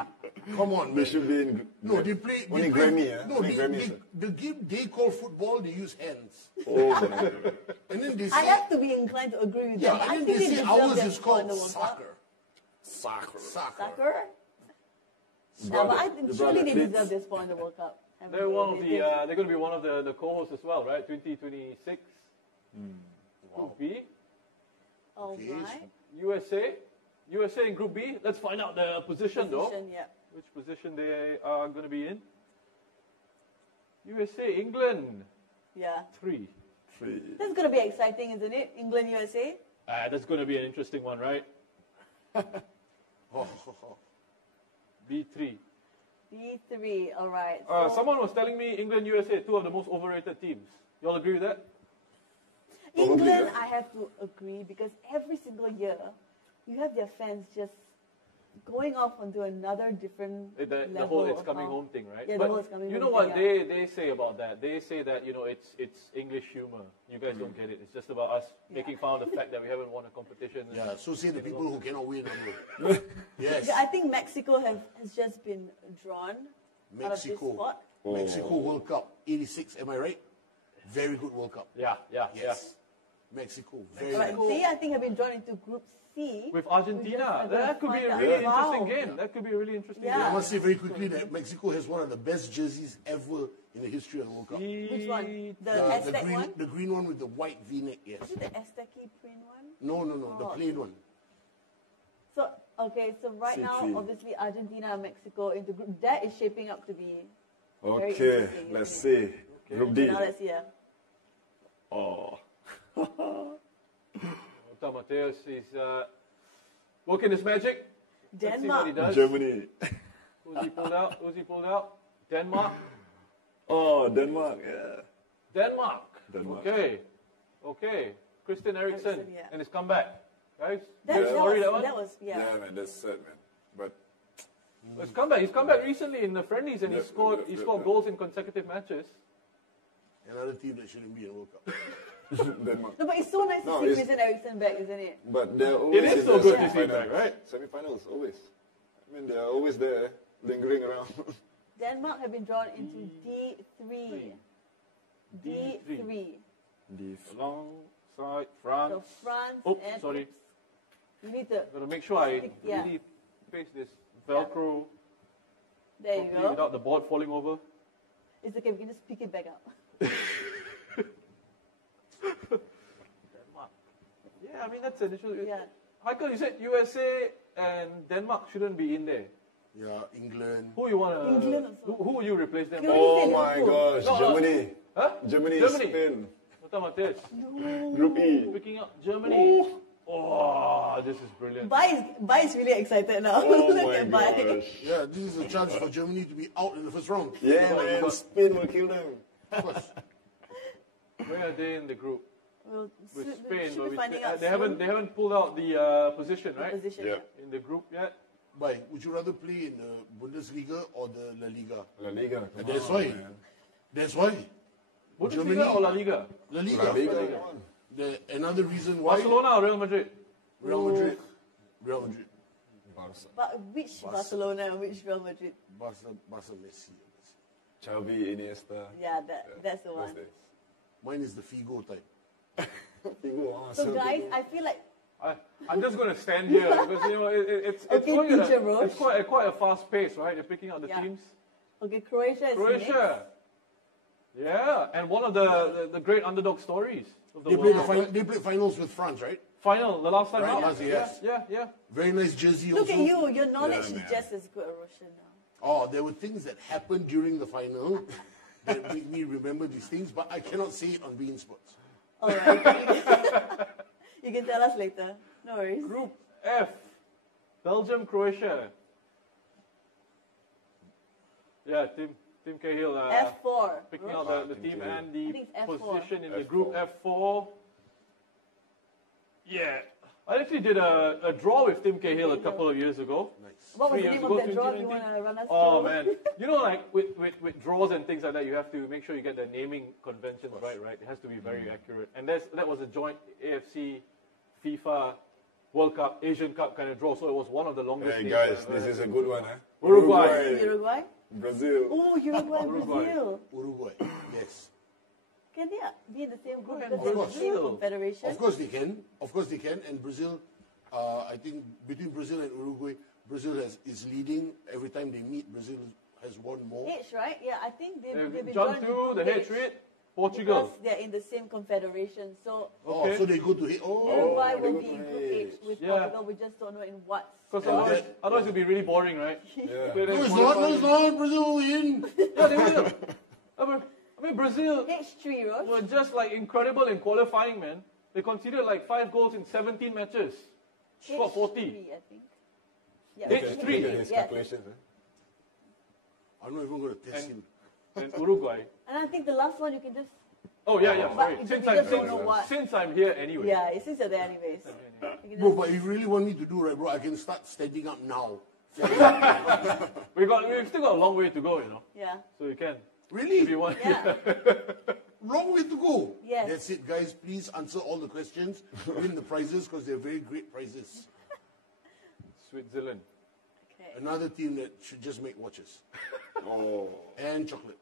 Come on, They man. should be in. No, they play. Only they play, Grammy, eh? No, Only they, Grammy, they, sir. the game they call football, they use hands. Oh my God. And then they I say, have to be inclined to agree with yeah, them. I and think then they say deserve ours their is spot in called the World Cup. soccer. Soccer. Soccer. Soccer? You No, brought but the- I you think brought surely the they kids. deserve their spot in the World Cup. Haven't They're they? one of They the. did. They're going to be one of the co-hosts as well, right? 2026. Group B. All Okay, right. USA in Group B. Let's find out the position though. Position, yeah. Which position they are going to be in? USA, England, Yeah. 3. That's going to be exciting, isn't it? England, USA. That's going to be an interesting one, right? Oh, B3. B3, all right. Someone was telling me England, USA, 2 of the most overrated teams. You all agree with that? England, I have to agree because every single year you have their fans just going off onto another different The level whole it's of coming how- home thing, right? Yeah, but the whole it's coming you home know what thing, they say about that? They say that, it's English humor. You guys don't get it. It's just about us making fun of the fact that we haven't won a competition. yeah, so say the people who cannot win. Yes. Yeah, I think Mexico has just been drawn out of this Mexico. spot. Mexico World Cup, 86, am I right? Very good World Cup. Yeah. Yes. Mexico, very Right, good. they, I think, have been drawn into Group C. With We just Argentina. are gonna That could be a find really out. interesting Wow. game. That could be a really interesting Yeah. I must say very quickly that Mexico has one of the best jerseys ever in the history of the World Cup. game. Which one? The The Aztec green, one? the green one with the white V-neck, yes. Is it the Aztec print one? No, the Oh, plain one. So, okay, so right now, C3. obviously, Argentina and Mexico into group. That is shaping up to be very Okay, interesting, let's isn't it? see. Group D. Now let's see. Yeah. Oh. Lothar Matthäus is working his magic. Let's see what he Denmark. does. Germany. Who's he pulled out? Who's he pulled out? Denmark. Oh, Denmark. Yeah. Denmark. Denmark. Okay. Christian Eriksen Eriksen, yeah. and his comeback. Guys, That, good that, story, was, one. that was, yeah. Yeah, man, that's sad, man. But His comeback. He's come back recently in the friendlies and he Yep, scored. yep, He yep, scored yep. goals in consecutive matches. Another team that shouldn't be in the World Cup. Denmark. No, but it's so nice No, to see it's- Christian Eriksen back, isn't it? But they're always is in so the good to see him semi-finals. back, right? Semi-finals, always. I mean, they're always there, lingering around. Denmark have been drawn into D3. D3. Alongside France. So France Oh, and sorry. you need to. Gotta make sure I Yeah. really paste this Velcro There you properly go. without the board falling over. It's okay. We can just pick it back up. Denmark. Yeah, I mean that's an issue. Yeah. Michael, you said USA and Denmark shouldn't be in there. Yeah, England. Who you wanna? England also. Who will you replace them? You with? already Oh said my Liverpool. gosh, No, Germany. Huh? Germany, Germany. Spain. Lothar Matthäus. Group E. Picking up Germany. Oh, this is brilliant. Bai is really excited now. Oh Look my at Bai. gosh. Yeah, this is a chance for Germany to be out in the first round. Yeah, man, Spain will kill them. Of course. Where are they in the group? We'll With should Spain, be but finding out they soon. haven't pulled out the position, right? Position. Yeah. In the group yet. But would you rather play in the Bundesliga or the La Liga? La Liga. And that's why. That's why. Bundesliga or La Liga? La Liga. La Liga. Another reason why Barcelona or Real Madrid? Real Madrid. Real Madrid. Barca. But which Barcelona and which Real Madrid? Barca Messi. Xavi, Iniesta. Yeah, that's the one. Those days. Mine is the Figo type. Figo, ah, So guys, Figo. I feel like I'm just going to stand here because it's Okay, going at teacher a, Roche. it's quite a fast pace, right? You're picking out the Yeah. teams. okay, Croatia is Croatia. Yeah, and one of the great underdog stories of the They World played, Cup. they played finals with France, right? Final, the last time Right, out. last year, yes. Yeah. Very nice jersey Look also. at you. Your knowledge Yeah, is man. just as good, Roshan. Now. Oh, there were things that happened during the final that make me remember these things, but I cannot say it on Bein Sports. All right. You can tell us later. No worries. Group F, Belgium, Croatia. Yeah, Tim Cahill F4. picking out the team and I the think it's F4. position in the group F4. Yeah, I actually did a draw with Tim Cahill a couple of years ago. What was 3 the years name ago, of the draw? You 2020? want to run us Oh through? man, you know, like with draws and things like that, you have to make sure you get the naming conventions right. It has to be very accurate. And that was a joint AFC, FIFA, World Cup, Asian Cup kind of draw. So it was one of the longest. Hey days guys, ever. this is a good one, Uruguay. Uruguay? Brazil. Oh, Uruguay, Brazil. Uruguay, yes. Can they be in the same group? and Because they're the same Brazil. confederation. Of course they can. Of course they can. And Brazil, I think between Brazil and Uruguay, Brazil is leading. Every time they meet, Brazil has won more. H, right? Yeah, I think they've been John joined through in the Group head H rate, Portugal. because they're in the same confederation. So Okay. Oh, so they go to hit. Oh, Uruguay they will go be to in Group H. H with Yeah. Portugal. We just don't know in what. Because spot. otherwise it'd be really boring, right? Yeah. Play them No, it's qualifying. not. No, it's not. Brazil will win. Yeah, they will. I mean, Brazil H3, Roche. were just like incredible in qualifying, man. They conceded like 5 goals in 17 matches. Scored 40. H3, I think. Yeah, H3. Look at his yes. calculations. I'm not even going to test him. And Uruguay. And I think the last one you can just. Oh yeah, sorry. But Since we just don't know I'm what. since I'm here anyway. Yeah, it's since you're there anyways. You can Bro, just- but you really want me to do right, bro? I can start standing up now. We've still got a long way to go, you know. Yeah. So you can Really? if you want. Yeah. Long way to go. Yes. That's it, guys. Please answer all the questions. Win the prizes because they're very great prizes. Switzerland. Okay. Another team that should just make watches Oh. and chocolate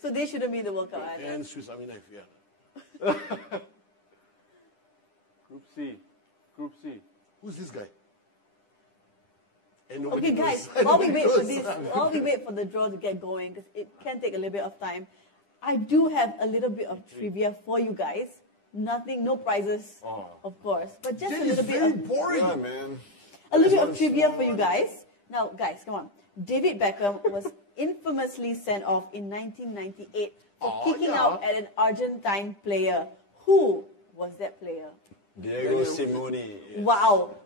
So they shouldn't be in the World Cup either. and Swiss Army knife. Yeah. Group C. Group C. Who's this guy? And Okay, nobody guys, knows. while we wait for Nobody this, knows. while we wait for the draw to get going, because it can take a little bit of time, I do have a little bit of trivia for you guys. Nothing, no prizes, of course, but just That a is little bit very of boring. Yeah, man. a little bit of trivia for you guys. Now, guys, come on. David Beckham was infamously sent off in 1998 for kicking out at an Argentine player. Who was that player? Diego Simone. Wow.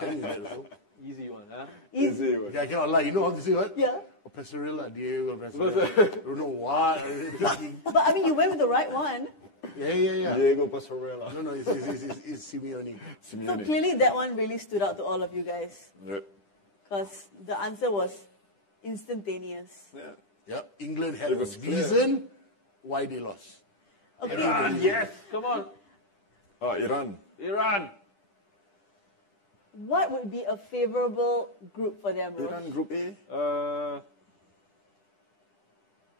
I knew that also. Easy one, huh? Easy one. Okay, I cannot lie. You know how to say what? Yeah. Oh, Pastorella, Diego Pastorella. I don't know what. But I mean, you went with the right one. Yeah. Diego Pastorella. No, it's Simeone. So clearly that one really stood out to all of you guys. Yeah. Because the answer was instantaneous. Yep, England had It a was clear. reason why they lost. Okay. Yes. Come on. Oh, Iran. Iran. What would be a favorable group for them, bro? Iran Group A?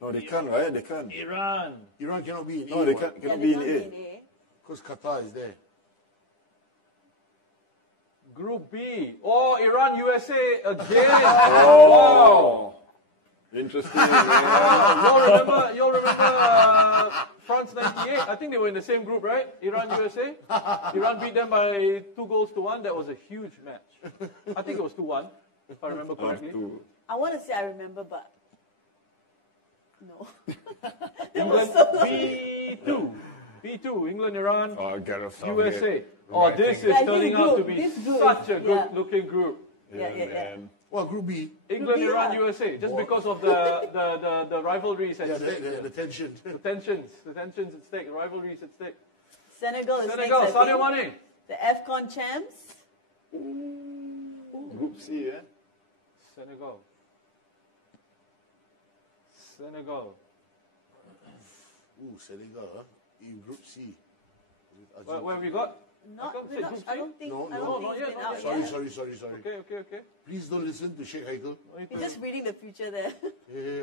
No, they Yeah. can't, right? They can't. Iran. Iran cannot be in No, A. they what? can't, Yeah, cannot they be in can't A. be in A. Because Qatar is there. Group B. Oh, Iran, USA again. Oh! Interesting. Y'all remember France 98? I think they were in the same group, right? Iran, USA? Iran beat them by 2-1. That was a huge match. I think it was 2-1, if I remember correctly. I want to say I remember, but no. England, so long. B2. B2, England, Iran, Oh, Gareth Southgate. USA. Oh, this is Guys, turning this out to group- be this group such is- a good-looking group. Yeah. Man. Well, Group B. England, B, Iran, yeah. USA, just because of the rivalries at Yeah, stake. the tension. The tensions at stake, rivalries at stake. Senegal is Senegal, next, I Sadio think. Mane. The AFCON champs. Group C, eh? Senegal. Senegal. Ooh, Senegal, huh? In Group C. With Where have we got? Not, can't say we're not, Group I C. don't think, No, I no. don't Not think yet, it's been not out yet. Sorry. Okay. Please don't listen to Sheikh Haikal. You're just reading the future there. Yeah.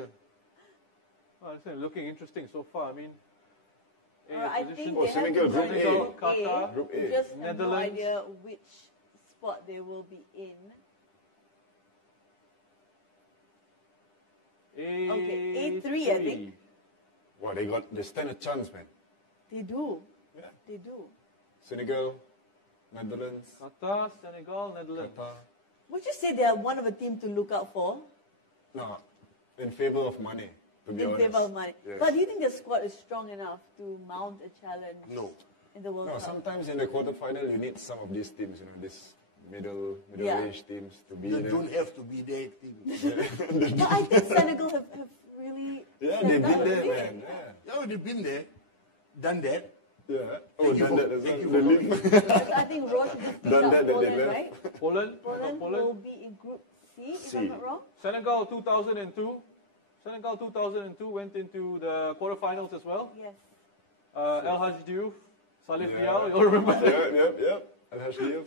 Oh, it's looking interesting so far. I mean, I position. think Oh, they have Senegal, to Group join A. Group Qatar, Group A. We just have no Netherlands. idea which spot they will be in. Okay, A3, I think. Wow, they stand a chance, man. They do. Yeah. They do. Senegal, Netherlands, Qatar, Senegal, Netherlands. Qatar. Would you say they are one of the team to look out for No, in favor of money, to be in honest. favor of money? Yes. But do you think the squad is strong enough to mount a challenge? No. in the World No, Cup. sometimes in the quarterfinal you need some of these teams, this middle-range teams to be They there. don't have to be their teams. But I think Senegal have really. Yeah, stepped they've been up, there, haven't they? man. Yeah, they've been there, done that. Yeah. Thank you done for- that as thank well. you The for league. Yes, I think Roche just picked Done up that, then Poland, they left. right? Poland? Poland Poland? will be in Group C, if C. I'm not wrong. Senegal 2002. Senegal 2002 went into the quarterfinals as well. Yes. El Hadji Diouf, Salif Yeah. Diao, you all remember that? Yep. Al-Haj Diouf,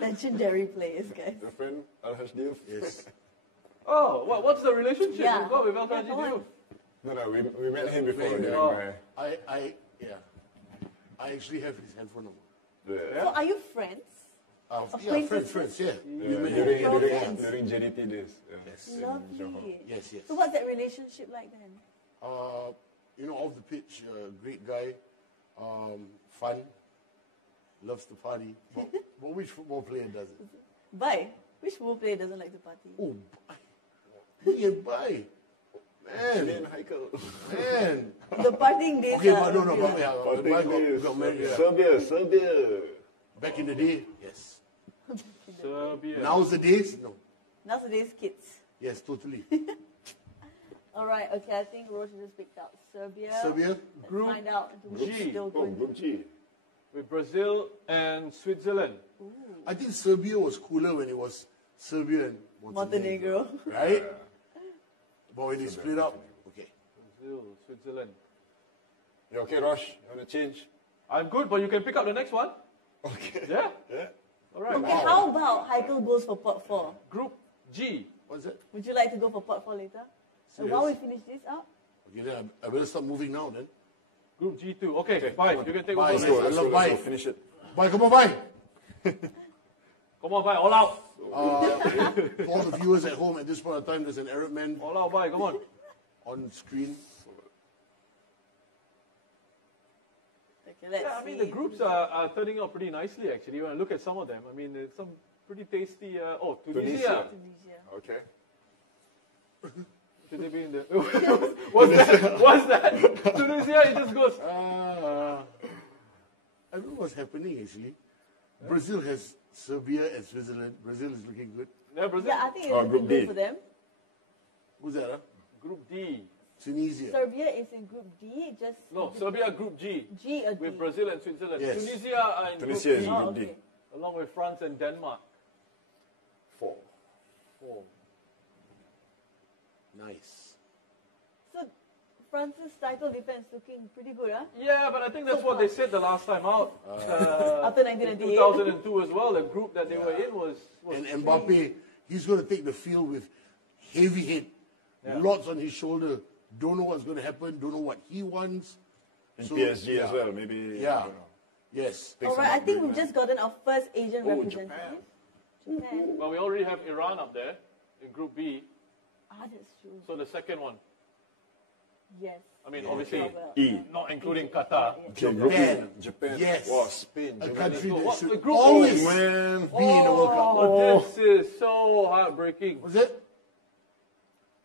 Legendary players, guys. your friend Al-Haj Diouf. Yes. Oh, what's the relationship Yeah. you've got with El Yeah, Hadji come on. Diouf? No, we met him before Right. during Oh. my... I actually have his handphone number. So are you friends? Yeah, friends, yeah. Yeah, met during, him. during, during JDT days. Yeah. Yes. in Lovely. Johor. Yes. So what's that relationship like then? Off the pitch, great guy, fun, loves to party. But which football player doesn't? Bye. Which football player doesn't like to party? Oh, yeah, bye. Me Man, and Heikel. man. The partying days Okay, are... but no, yeah. but yeah, Parting bye days. got married. Yeah. Serbia. Back in the day, yes. Serbia. Nowadays, no. Nowadays, kids. Yes, totally. All right, okay, I think Roche just picked out Serbia. Serbia, Let's Group find out who's G. still Oh, going Group G. With Brazil and Switzerland. I think Serbia was cooler when it was Serbia and Montenegro. Right? But when they split up, okay. Brazil, Switzerland. You okay, Rosh? You want to change? I'm good, but you can pick up the next one. Okay. Yeah? Yeah. All right. Okay, how about Heikel goes for pot 4? Group G. What's that? Would you like to go for pot 4 later? And while we finish this up, Okay, then I better start moving now then. Group G2. Okay, fine. You can take Bye. over. Let's go. next. I love bye. Finish it. Bye, come on, bye. Come on, bye. All out. For all the viewers at home, at this point of time, there's an Arab man All out, bye. Come on. on screen. okay, let's Yeah, I mean, see. the groups are turning out pretty nicely, actually. When I look at some of them, I mean, there's some pretty tasty. Tunisia. Tunisia. Okay. Should they be in the. What's that? Tunisia, it just goes. I don't know what's happening actually. Brazil has Serbia and Switzerland. Brazil is looking good. Yeah, Brazil. Yeah, I think it's Oh, looking Group good D. for them. Who's that? Huh? Group D. Tunisia. Serbia is in Group D, just No, Serbia Group G. G or D. With Brazil and Switzerland. Yes. Tunisia are in Tunisia Group is D, Oh, Group D. okay. along with France and Denmark. 4. Nice. So France's title defense looking pretty good, huh? Yeah, but I think that's what they said the last time out. After In 1998. 2002 as well, the group that they were in was And Mbappe, he's going to take the field with heavy head, lots on his shoulder. Don't know what's going to happen. Don't know what he wants. In So, PSG yeah. as well, maybe. Yeah. I don't know. Yes. All right, I think we've just gotten our first Asian Oh, representative. Japan. But we already have Iran up there in Group B, Ah, that's true. so the second one. Yes. I mean, obviously, Well, E. not including Qatar. Okay, Group E. Japan. Japan. Yes. Wow, Spain. A Germany. country So that what- should the group- always Man. be in the World Cup. Oh, this is so heartbreaking. Was it?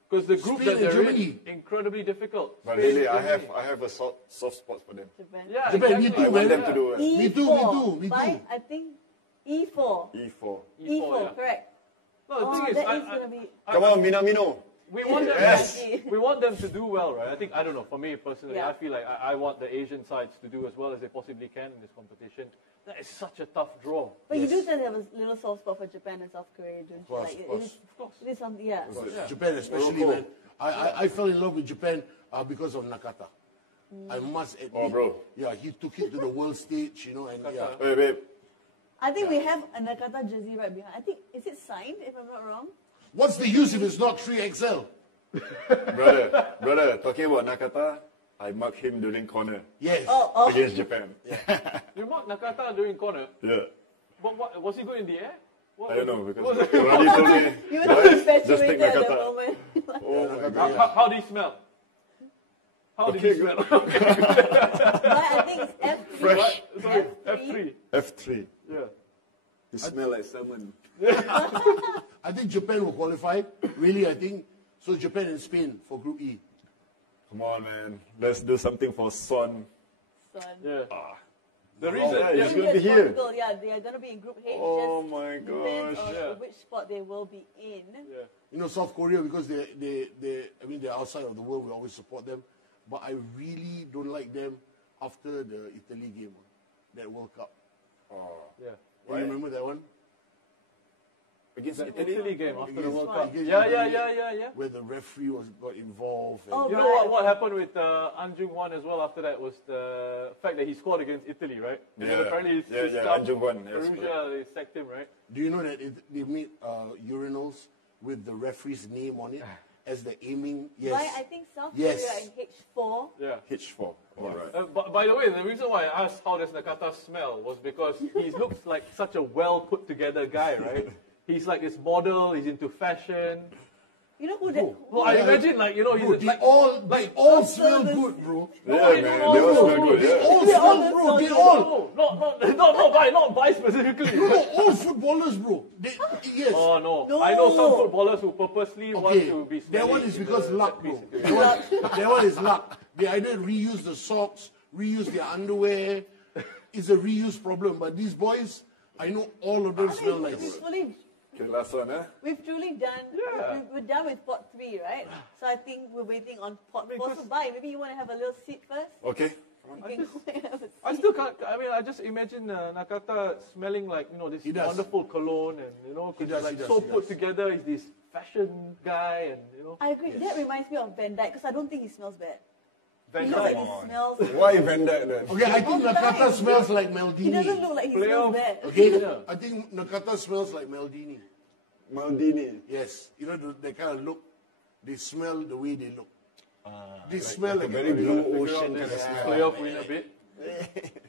Because the group Spain that and they're Germany. in, incredibly difficult. But Spain, really, Germany. I have a soft spot for them. Japan. Yeah, Japan, me exactly. too, I want man. them to do well. E4. Me too. By, I think E4. E4. E4, yeah. correct. No, the Oh, thing is, that I- is going to be... Come on, Minamino. we want them. Yes. We want them to do well, right? I think I don't know. For me personally, Yeah. I feel like I want the Asian sides to do as well as they possibly can in this competition. That is such a tough draw. But Yes. you do tend to have a little soft spot for Japan and South Korea, don't you? course, Like, of course. it is something, yeah. Japan especially, man. I fell in love with Japan because of Nakata. I must admit. Oh, bro. Yeah, he took it to the world stage, you know, and yeah. Wait, wait. I think we have a Nakata jersey right behind. I think, is it signed, if I'm not wrong? What's the use if it's not 3XL? Brother, talking about Nakata, I marked him during corner Yes. Oh, against Japan. You marked Nakata during corner, Yeah. but what, was he good in the air? What I don't was- know what because was it? Ronnie told me. you were "Guys, so just take infatuated at that Nakata." moment. Oh my God. How did he smell? How did he Okay, smell? But I think it's F3. Fresh. Sorry, F3. F3. F3. Yeah. You smell like salmon. I think Japan will qualify. Really, I think. So Japan and Spain for Group E. Come on, man. Let's do something for Son. Son. Yeah. The reason, yeah, he's Serbia gonna be and here. Portugal, yeah, they are going to be in Group H. Oh just my depends gosh. on Yeah. which spot they will be in. Yeah. You know, South Korea, because they're outside of the world, we always support them. But I really don't like them after the Italy game, that World Cup. Oh. Yeah. Do you remember that one? Against The Italy? Italy game after the Against- World Cup. against Yeah, Italy, yeah. Where the referee got involved. And Oh, You know right. what happened with An Jung-hwan as well after that was the fact that he scored against Italy, right? And then Yeah. apparently Yeah, his yeah, club, An Jung-hwan, yes, Perugia, they sacked him, right? Do you know that they made urinals with the referee's name on it as the aiming? Yes. Right, I think South Yes. Korea in H4. Yeah. H4. All right. By the way, the reason why I asked how does Nakata smell was because he looks like such a well put together guy, right? He's like this model, he's into fashion. You know who that? Well, I imagine like, you know, Bro, he's they like, all smell good, bro. Yeah, man. They all smell good. They Yeah. all smell, bro. They all. not by specifically. No, all footballers, bro. Yes. Oh no. No. I know some footballers who purposely want Okay, to be that smelly one is in because the luck, set bro. piece. That one is luck. They either reuse the socks, reuse their underwear. It's a reuse problem. But these boys, I know all of them smell nice. Okay, last one, eh? We've truly done. Yeah. We're done with pot 3, right? So I think we're waiting on pot 4. So bye. Maybe you want to have a little seat first. Okay. You can go and have a I seat. still can't. I mean, I just imagine Nakata smelling like, you know, this He does. wonderful cologne, and you know, He because does, like he does, so he put does. together. He's this fashion guy, and you know, I agree. That reminds me of Van Dyke because I don't think he smells bad. Van He looks like Dijk. he smells. Why Van Dijk then? Okay, I think Nakata smells like He Maldini. doesn't look like he Playoff. smells bad. Okay, Yeah. I think Nakata smells like Maldini. Maldini. Yes, you know that kind of look. They smell the way they look. They smell like like a very blue figure ocean out kind of this smell. playoff winner bit.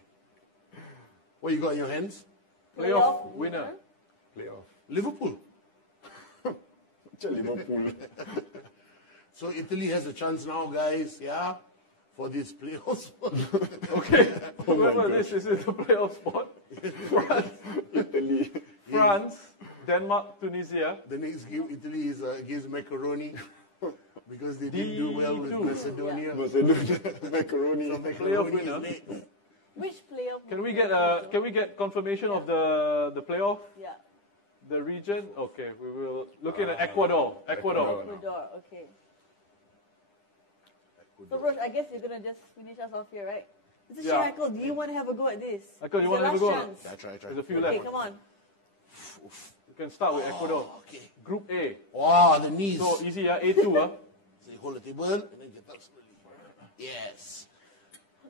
What you got in your hands? Playoff winner. Playoff. Liverpool. Liverpool. So Italy has a chance now, guys. Yeah, for this playoffs. Okay, Oh remember this is the playoff spot. Italy. France, Denmark, Tunisia. The next game, Italy is against Macaroni because they didn't do well with D2. Macedonia. Macaroni. So Playoff Macaroni winner. is next. Which playoff? Can we get confirmation of the playoff? Yeah. The region? Okay, we will look at Ecuador. Ecuador. Ecuador. Okay. So, Rosh, I guess you're gonna just finish us off here, right? Mr. Yeah. Michael, do you want to have a go at this? Michael, you It's wanna your have a last go? chance. Yeah, try. There's a few Okay, left. come on. You can start with Ecuador. Okay. Group A. Wow, the knees. So So easy, A2. you hold the table and then get up slowly. Yes.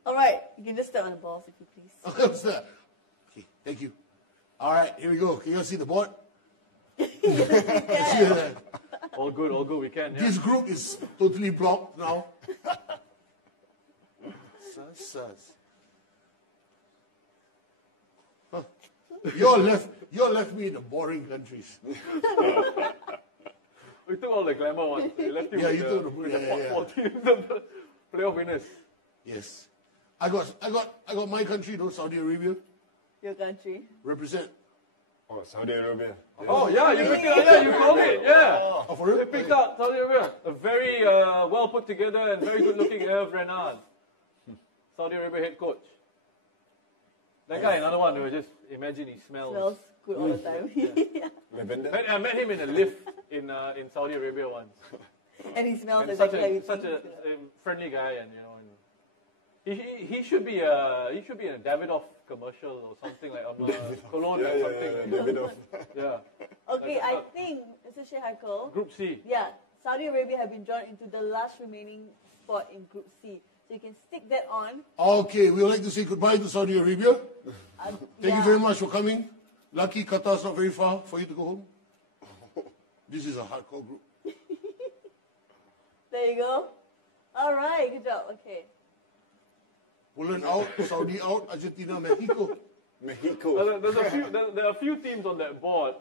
All right, you can just step on the balls if you please. What's that? Okay, thank you. All right, here we go. Can you all see the board? Yeah. All good, we can. Yeah. This group is totally blocked now. Sus. Huh. You're left me in the boring countries. We took all the glamour ones. We left you Yeah, with you the, took the- with yeah, the yeah, pot 14, the playoff winners. Yes. I got my country though, Saudi Arabia. Your country. Represent. Oh, Saudi Arabia. Oh yeah, you picked it. Yeah, you called it. Yeah. Oh, for real? They picked up Saudi Arabia. A very well put together and very good looking Hervé Renard. Saudi Arabia head coach. That guy, another one, we just imagine he smells. Smells good all the time. Yeah. Lavender. I met him in a lift in Saudi Arabia once. And he smells And exactly like such a friendly guy, and you know, and he should be in a Davidoff commercial or something like on cologne or something. Davidoff. Yeah. Okay, Like, I think, Mr. Sheikh Haikal, Group C. yeah, Saudi Arabia have been drawn into the last remaining spot in Group C. So you can stick that on. Okay, we would like to say goodbye to Saudi Arabia. Thank you very much for coming. Lucky Qatar's not very far for you to go home. This is a hardcore group. There you go. All right, good job. Okay. Poland out, Saudi out, Argentina, Mexico. Mexico. There are a few teams on that board.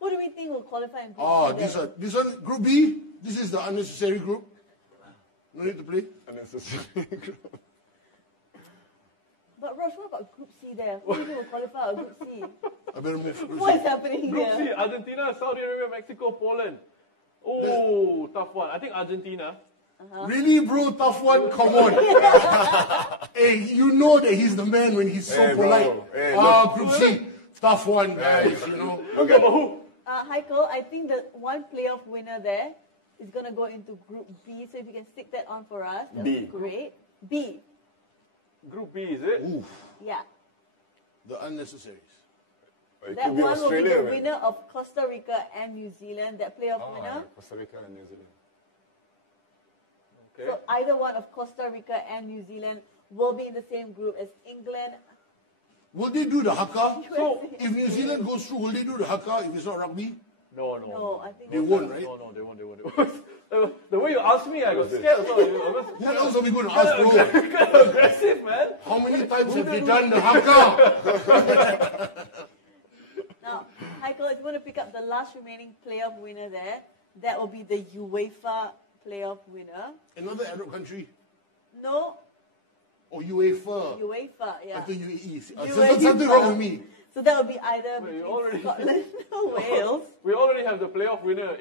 Who do we think will qualify in Group Ah, C? then? this one, Group B. This is the unnecessary group. No need to play. Unnecessary group. But Rosh, what about Group C there? Who do you think will qualify out of Group C? I better move. Group What C. is happening Group here? C, Argentina, Saudi Arabia, Mexico, Poland. Oh, tough one. I think Argentina. Really, bro? Tough one? Come on. Hey, you know that he's the man when he's so Hey, bro. polite. Hey, Group C. Tough one, guys, you know. Look at who? Heiko, I think the one playoff winner there is going to go into Group B. So if you can stick that on for us, that would be B. great. B. Group B, is it? Oof, Yeah. the unnecessaries. It That could be one will be Australia, the man. winner of Costa Rica and New Zealand. That playoff Oh, winner. Costa Rica and New Zealand. Okay. So either one of Costa Rica and New Zealand will be in the same group as England. Will they do the haka? So, If New Zealand goes through, will they do the haka if it's not rugby? no. No, I think They won't, right? No, they won't. The way you asked me, I got scared. So I was Who else are we going to ask, bro? kind of aggressive, man. How many times have they done the haka? now, Heiko, if you want to pick up the last remaining playoff winner there, that will be the UEFA playoff winner. Another Arab country? No, Or UEFA? UEFA, yeah. I thought UAE. UEFA. Something wrong with me. So that will be either Wait, between you already- Scotland or Wales. We already have the playoff winner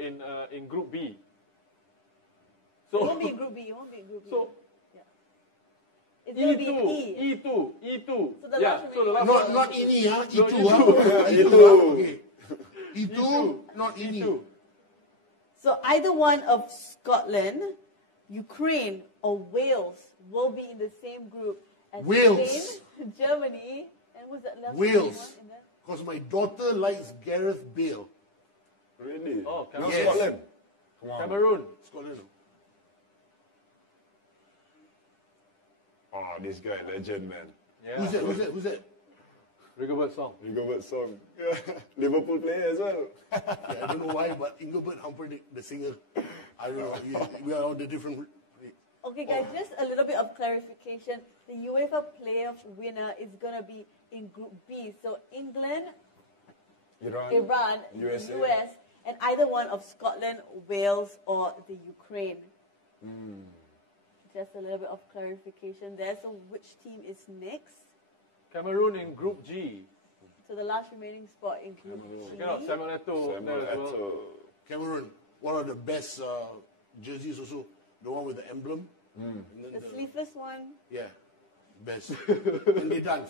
in Group B. It So won't be Group B. It won't be Group B. So yeah. It's going to be E2, E. E2. So the Yeah. last So the last Not one. not ini, huh? No, Itu, Itu. huh? Itu, Itu. huh? Okay. Itu, not ini. E2. So either one of Scotland, Ukraine, or Wales will be in the same group as Wales. Spain, Germany, and who's that last Wales. one in there? Because my daughter likes Gareth Bale. Really? Oh, Not Yes. Scotland. Come on. Cameroon. Scotland. Oh, this guy, legend, man. Yeah. Who's that? Who's that? Who's that? Rigobert Song. Rigobert Song. Liverpool player as well. Yeah, I don't know why, but Engelbert Humperdinck, the singer. I don't know. We are all the different. Okay, guys, just a little bit of clarification. The UEFA playoff winner is going to be in Group B. So England, Iran, USA. US, and either one of Scotland, Wales, or the Ukraine. Just a little bit of clarification there. So which team is next? Cameroon in Group G. So the last remaining spot in Group G. Check out Samuel Eto'o there as well. Eto'o. Cameroon, one of the best jerseys also. The one with the emblem. And then The sleeveless one. yeah, best. And they dance.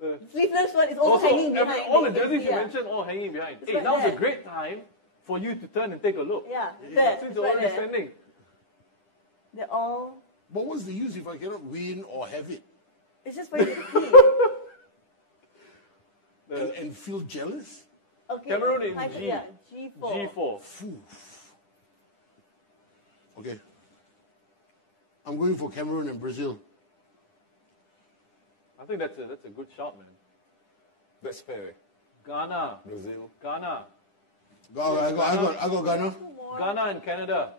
The sleeveless one is all Also, hanging behind. all the You can jerseys see, you yeah. mentioned all hanging behind. It's Hey, right now's a there. great time for you to turn and take a look. Yeah, there. Since It's you're right already there. standing. They're all. But what's the use if I cannot win or have it It's just for you to see. and feel jealous? Okay. Cameroon in Michael, G. Yeah, G4. G4. Phew. Okay. I'm going for Cameroon and Brazil. I think that's a good shot, man. That's fair. Ghana. Brazil. Ghana. I got Ghana. Two more. Ghana and Canada.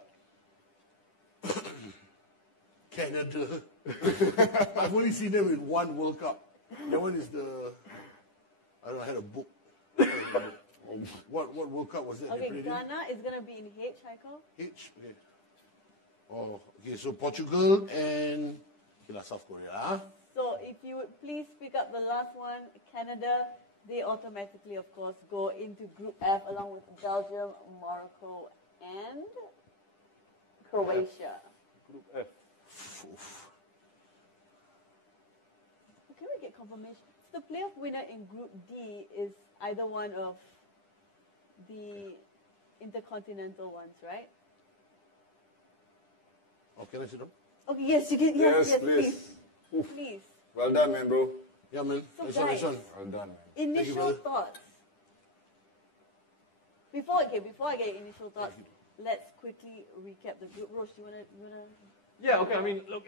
Canada. I've only seen them in one World Cup. That one is the. I don't know, I had a book. What World Cup was that? they Okay, played in? Ghana is going to be in H, Michael. H. Okay. Oh, okay. So Portugal and South Korea. Huh? So if you would please pick up the last one, Canada, they automatically, of course, go into Group F along with Belgium, Morocco, and Croatia. Group F. Can we get confirmation? So the playoff winner in Group D is either one of the intercontinental ones, right? Oh, can I sit down? Okay, yes, you can. Yes, Yes, please. please. Please. Well done, man, bro. Yeah, man. So Nice one, nice guys, one. Well done, man. Initial brother. thoughts. Before I get initial thoughts, let's quickly recap the group. Roche, you wanna? Yeah, okay. I mean, look,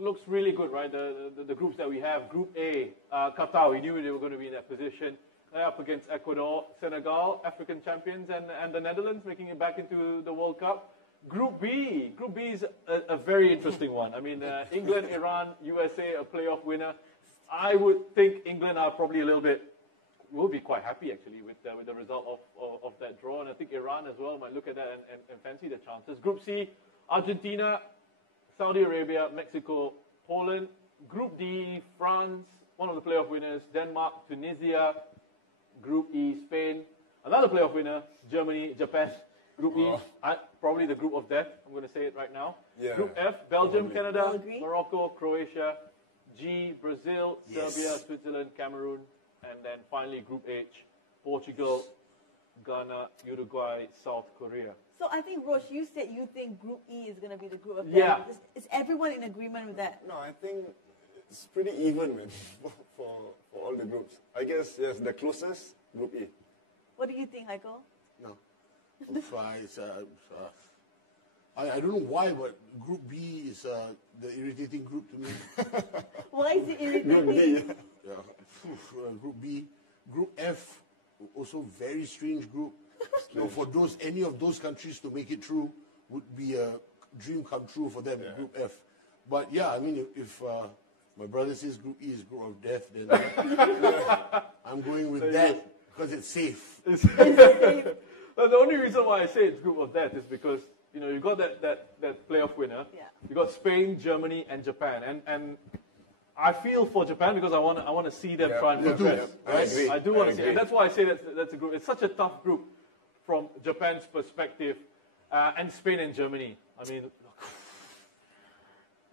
looks really good, right? The groups that we have. Group A, Qatar. We knew they were going to be in that position. Up against Ecuador, Senegal, African champions, and the Netherlands making it back into the World Cup. Group B is a very interesting one. I mean, England, Iran, USA, a playoff winner. I would think England are probably will be quite happy actually with the result of that draw, and I think Iran as well might look at that and fancy the chances. Group C, Argentina, Saudi Arabia, Mexico, Poland. Group D, France, one of the playoff winners, Denmark, Tunisia. Group E, Spain, another playoff winner, Germany, Japan, Group E, probably the group of death. I'm going to say it right now. Yeah, Group F, Belgium, probably. Canada, All agree? Morocco, Croatia. G, Brazil, Yes. Serbia, Switzerland, Cameroon. And then finally Group H, Portugal, Ghana, Uruguay, South Korea. So I think, Roche, you said you think Group E is going to be the group of Yeah. death. Is everyone in agreement with that? No, I think it's pretty even, man, for all the groups. I guess, yes, the closest, Group E. What do you think, Heiko? No. I don't know why, but Group B is the irritating group to me. Why is it irritating? Group B. Yeah. Group B. Group F, also very strange group. So for any of those countries to make it through would be a dream come true for them, Group F. But yeah, I mean, if my brother says Group E is group of death, then I'm going with that because it's safe. Well, the only reason why I say it's group of death is because you got that playoff winner. Yeah. You got Spain, Germany, and Japan, and I feel for Japan because I want to see them try and progress. I agree. I do want to see, and that's why I say that's a group. It's such a tough group from Japan's perspective, and Spain and Germany. I mean,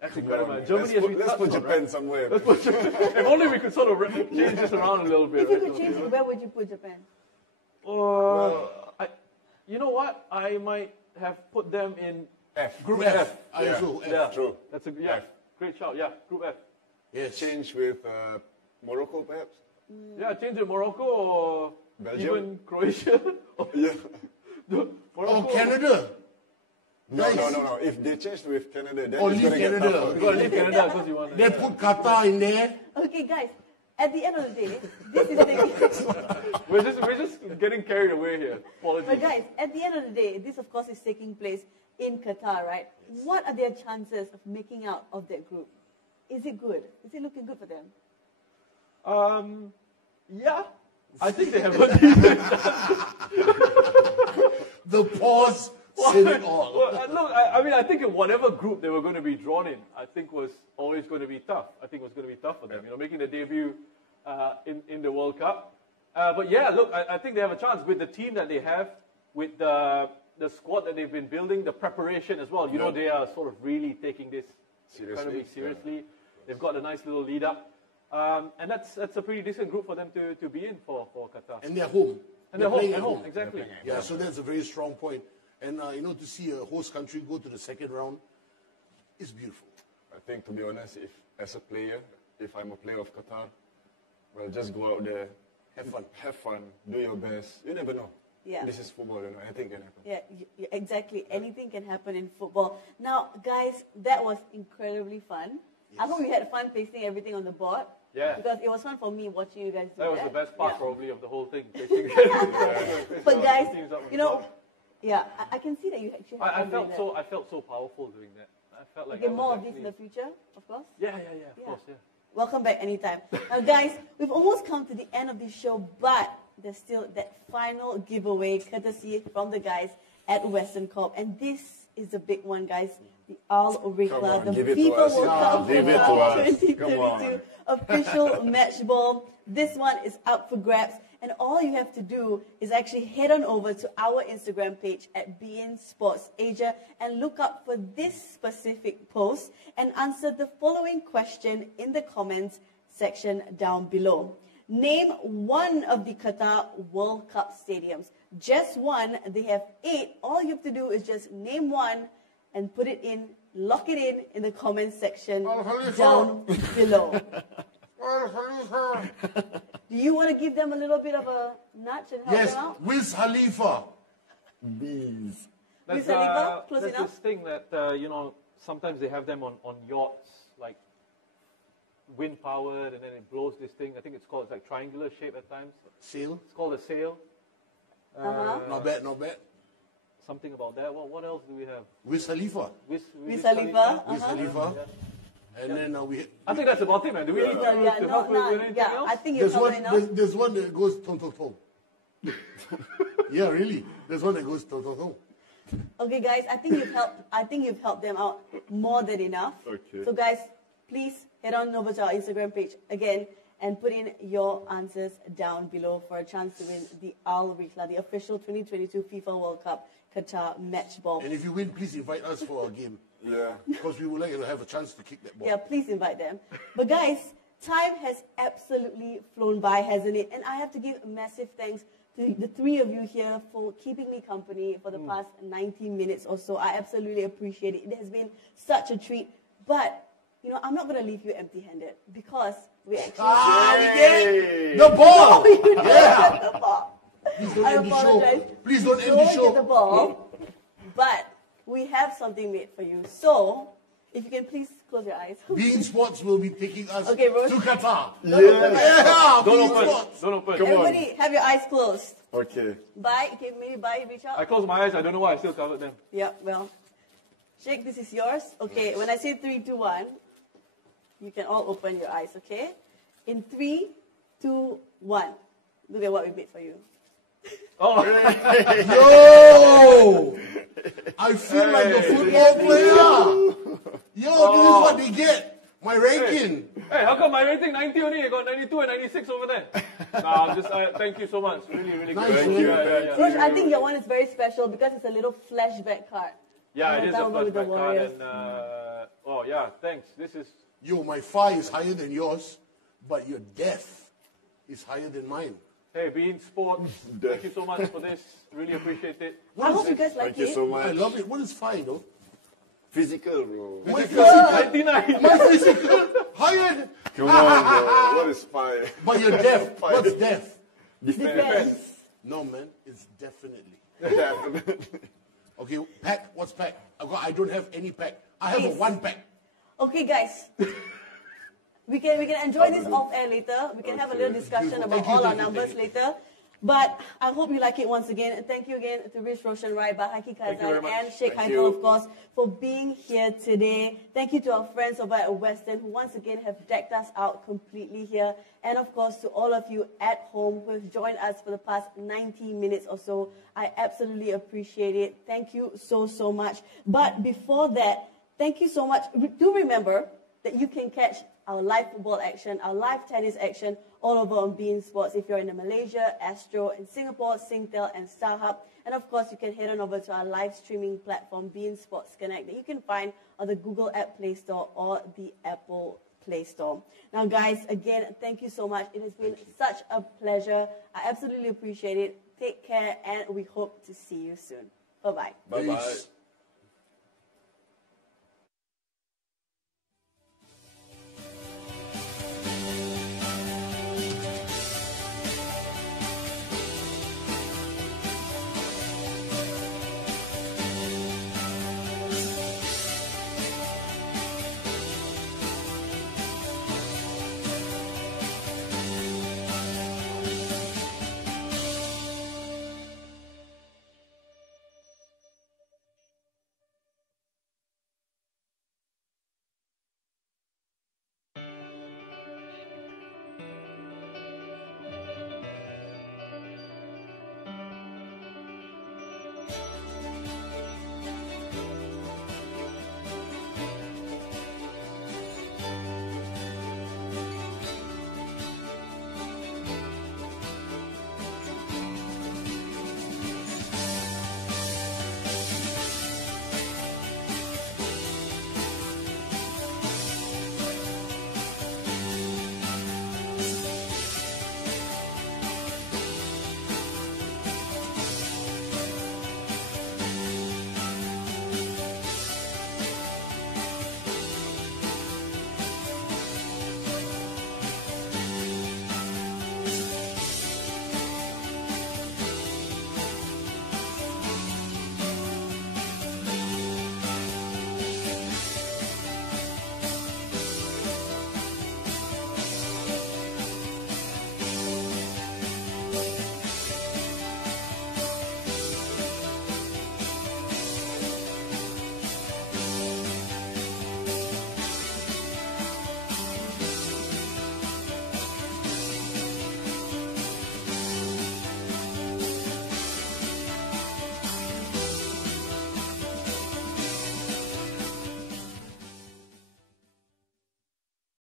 that's incredible. Germany has been Let's touched put on, Japan right? somewhere. Let's put Japan. If only we could sort of change this around a little bit. If you right? could change it, where would you put Japan? You know what? I might have put them in F. Group F. F. I also F. Yeah, True. That's a F. great shout. Yeah, Group F. Yes. Change with Morocco, perhaps? Yeah, change it Morocco or Belgium? even Croatia. Yeah. Morocco. Oh, Canada. No, Nice. no. If they change with Canada, then Or it's leave going to get Canada. tougher. You gotta leave Canada because you want They put Qatar in there. Okay, guys. At the end of the day, this is taking. We're just getting carried away here. Apologies. But guys, at the end of the day, this of course is taking place in Qatar, right? What are their chances of making out of that group? Is it good? Is it looking good for them? Yeah, I think they have a decent The pause said it all. Well, look, I mean, I think in whatever group they were going to be drawn in, I think was always going to be tough. I think it was going to be tough for them, making the debut in the World Cup. But yeah, look, I think they have a chance with the team that they have, with the squad that they've been building, the preparation as well. They are sort of really taking this incredibly seriously. They've got a nice little lead up. And that's a pretty decent group for them to be in for Qatar. And they're home. And they're playing at at home, exactly. Yeah, so that's a very strong point. And, to see a host country go to the second round is beautiful. I think, to be honest, as a player, if I'm a player of Qatar, well, just go out there, have fun, do your best. You never know. Yeah. This is football, anything can happen. Yeah, exactly. Anything can happen in football. Now, guys, that was incredibly fun. I hope you had fun pasting everything on the board. Yeah. Because it was fun for me watching you guys do That was the best part, Yeah. probably, of the whole thing. But guys, I can see that you actually had I fun doing felt that. I felt so powerful doing that. I felt like Okay, I was more of this actually- in the future, of course. Yeah, of course, yeah. Welcome back anytime. Now, guys, we've almost come to the end of this show, but there's still that final giveaway courtesy from the guys at Western Corp. And this is the big one, guys. The Al Come Orikla, on, the give it to FIFA us. World Cup Give it to Qatar us. 2022 Come on. official match ball. This one is up for grabs. And all you have to do is actually head on over to our Instagram page at BN Sports Asia and look up for this specific post and answer the following question in the comments section down below. Name one of the Qatar World Cup stadiums. Just one. They have 8. All you have to do is just name one and put it in, lock it in the comments section down below. Do you want to give them a little bit of a nudge and help Yes, them out? Wiz Khalifa. Bees. Wiz Khalifa, close that's enough? this thing that, sometimes they have them on yachts, like wind powered, and then it blows this thing. I think it's like triangular shape at times. Sail. It's called a sail. Not bad, not bad. Something about that. What else do we have? Wiz Khalifa. Wiz Khalifa. Wiz Khalifa. And then we. I think that's about it, man. Do we need to help with anything else? I think you've There's covered enough. there's one that goes tom tom tom. Yeah, really. There's one that goes tom tom tom. Okay, guys, I think you've helped them out more than enough. Okay. So, guys, please head on over to our Instagram page again and put in your answers down below for a chance to win the Al Rihla, the official 2022 FIFA World Cup Qatar match ball. And if you win, please invite us for a game. Yeah. Because we would like to have a chance to kick that ball. Yeah, please invite them. But guys, time has absolutely flown by, hasn't it? And I have to give massive thanks to the three of you here for keeping me company for the past 90 minutes or so. I absolutely appreciate it. It has been such a treat. But, you know, I'm not going to leave you empty-handed because we actually... We get the ball! You didn't Yeah. get the ball. Please don't I end the apologize. show. Please don't end the Don't show. get the ball. But we have something made for you. So, if you can please close your eyes. Bein Sports will be taking us Okay, Rose. to Qatar. Yeah. Don't Bein open. Sports. Don't open. Come on. Everybody, have your eyes closed. Okay. Bye. Okay, maybe bye, reach out. I closed my eyes. I don't know why I still covered them. Yeah, well. Sheikh, this is yours. Okay, when I say 3, 2, 1, you can all open your eyes, okay? In 3, 2, 1. Look at what we made for you. Oh, Yo! I feel like a football player. Yo, this is what they get. My ranking. hey, how come my rating 90 only? I got 92 and 96 over there. Nah, I'm just, thank you so much. Really, really Nice, good. Thank you. Yeah. Rosh, I think your one is very special because it's a little flashback card. Yeah, it is a Down with the flashback card. Warriors. And, oh, yeah, thanks. This is, Yo, my FI is higher than yours, but your depth is higher than mine. hey, Bein Sports, thank you so much for this. Really appreciate it. I hope you guys like Thank you it. so I much. love it. What is FI, though? Physical, bro. My physical, 99. my physical higher. Come on, bro. What is fire? But your depth. What's depth? Defense. No, man, it's definitely. Definitely. Okay, pack. What's pack? I don't have any pack. I have a Ace. 1 pack. Okay, guys. We can enjoy this off air later. We can have a little discussion about all our numbers later. But I hope you like it once again. And thank you again to Rish Roshan Rai, Bahaki you very Kazan, much. and Sheikh Thank Haitham, you. of course, for being here today. Thank you to our friends over at Western who once again have decked us out completely here. And of course to all of you at home who have joined us for the past 90 minutes or so. I absolutely appreciate it. Thank you so, so much. But before that, thank you so much. Do remember that you can catch our live football action, our live tennis action all over on Bein Sports if you're in Malaysia, Astro, in Singapore, Singtel, and StarHub. And of course, you can head on over to our live streaming platform, Bein Sports Connect, that you can find on the Google App Play Store or the Apple Play Store. Now, guys, again, thank you so much. It has been such a pleasure. I absolutely appreciate it. Take care, and we hope to see you soon. Bye-bye. Bye-bye. Peace.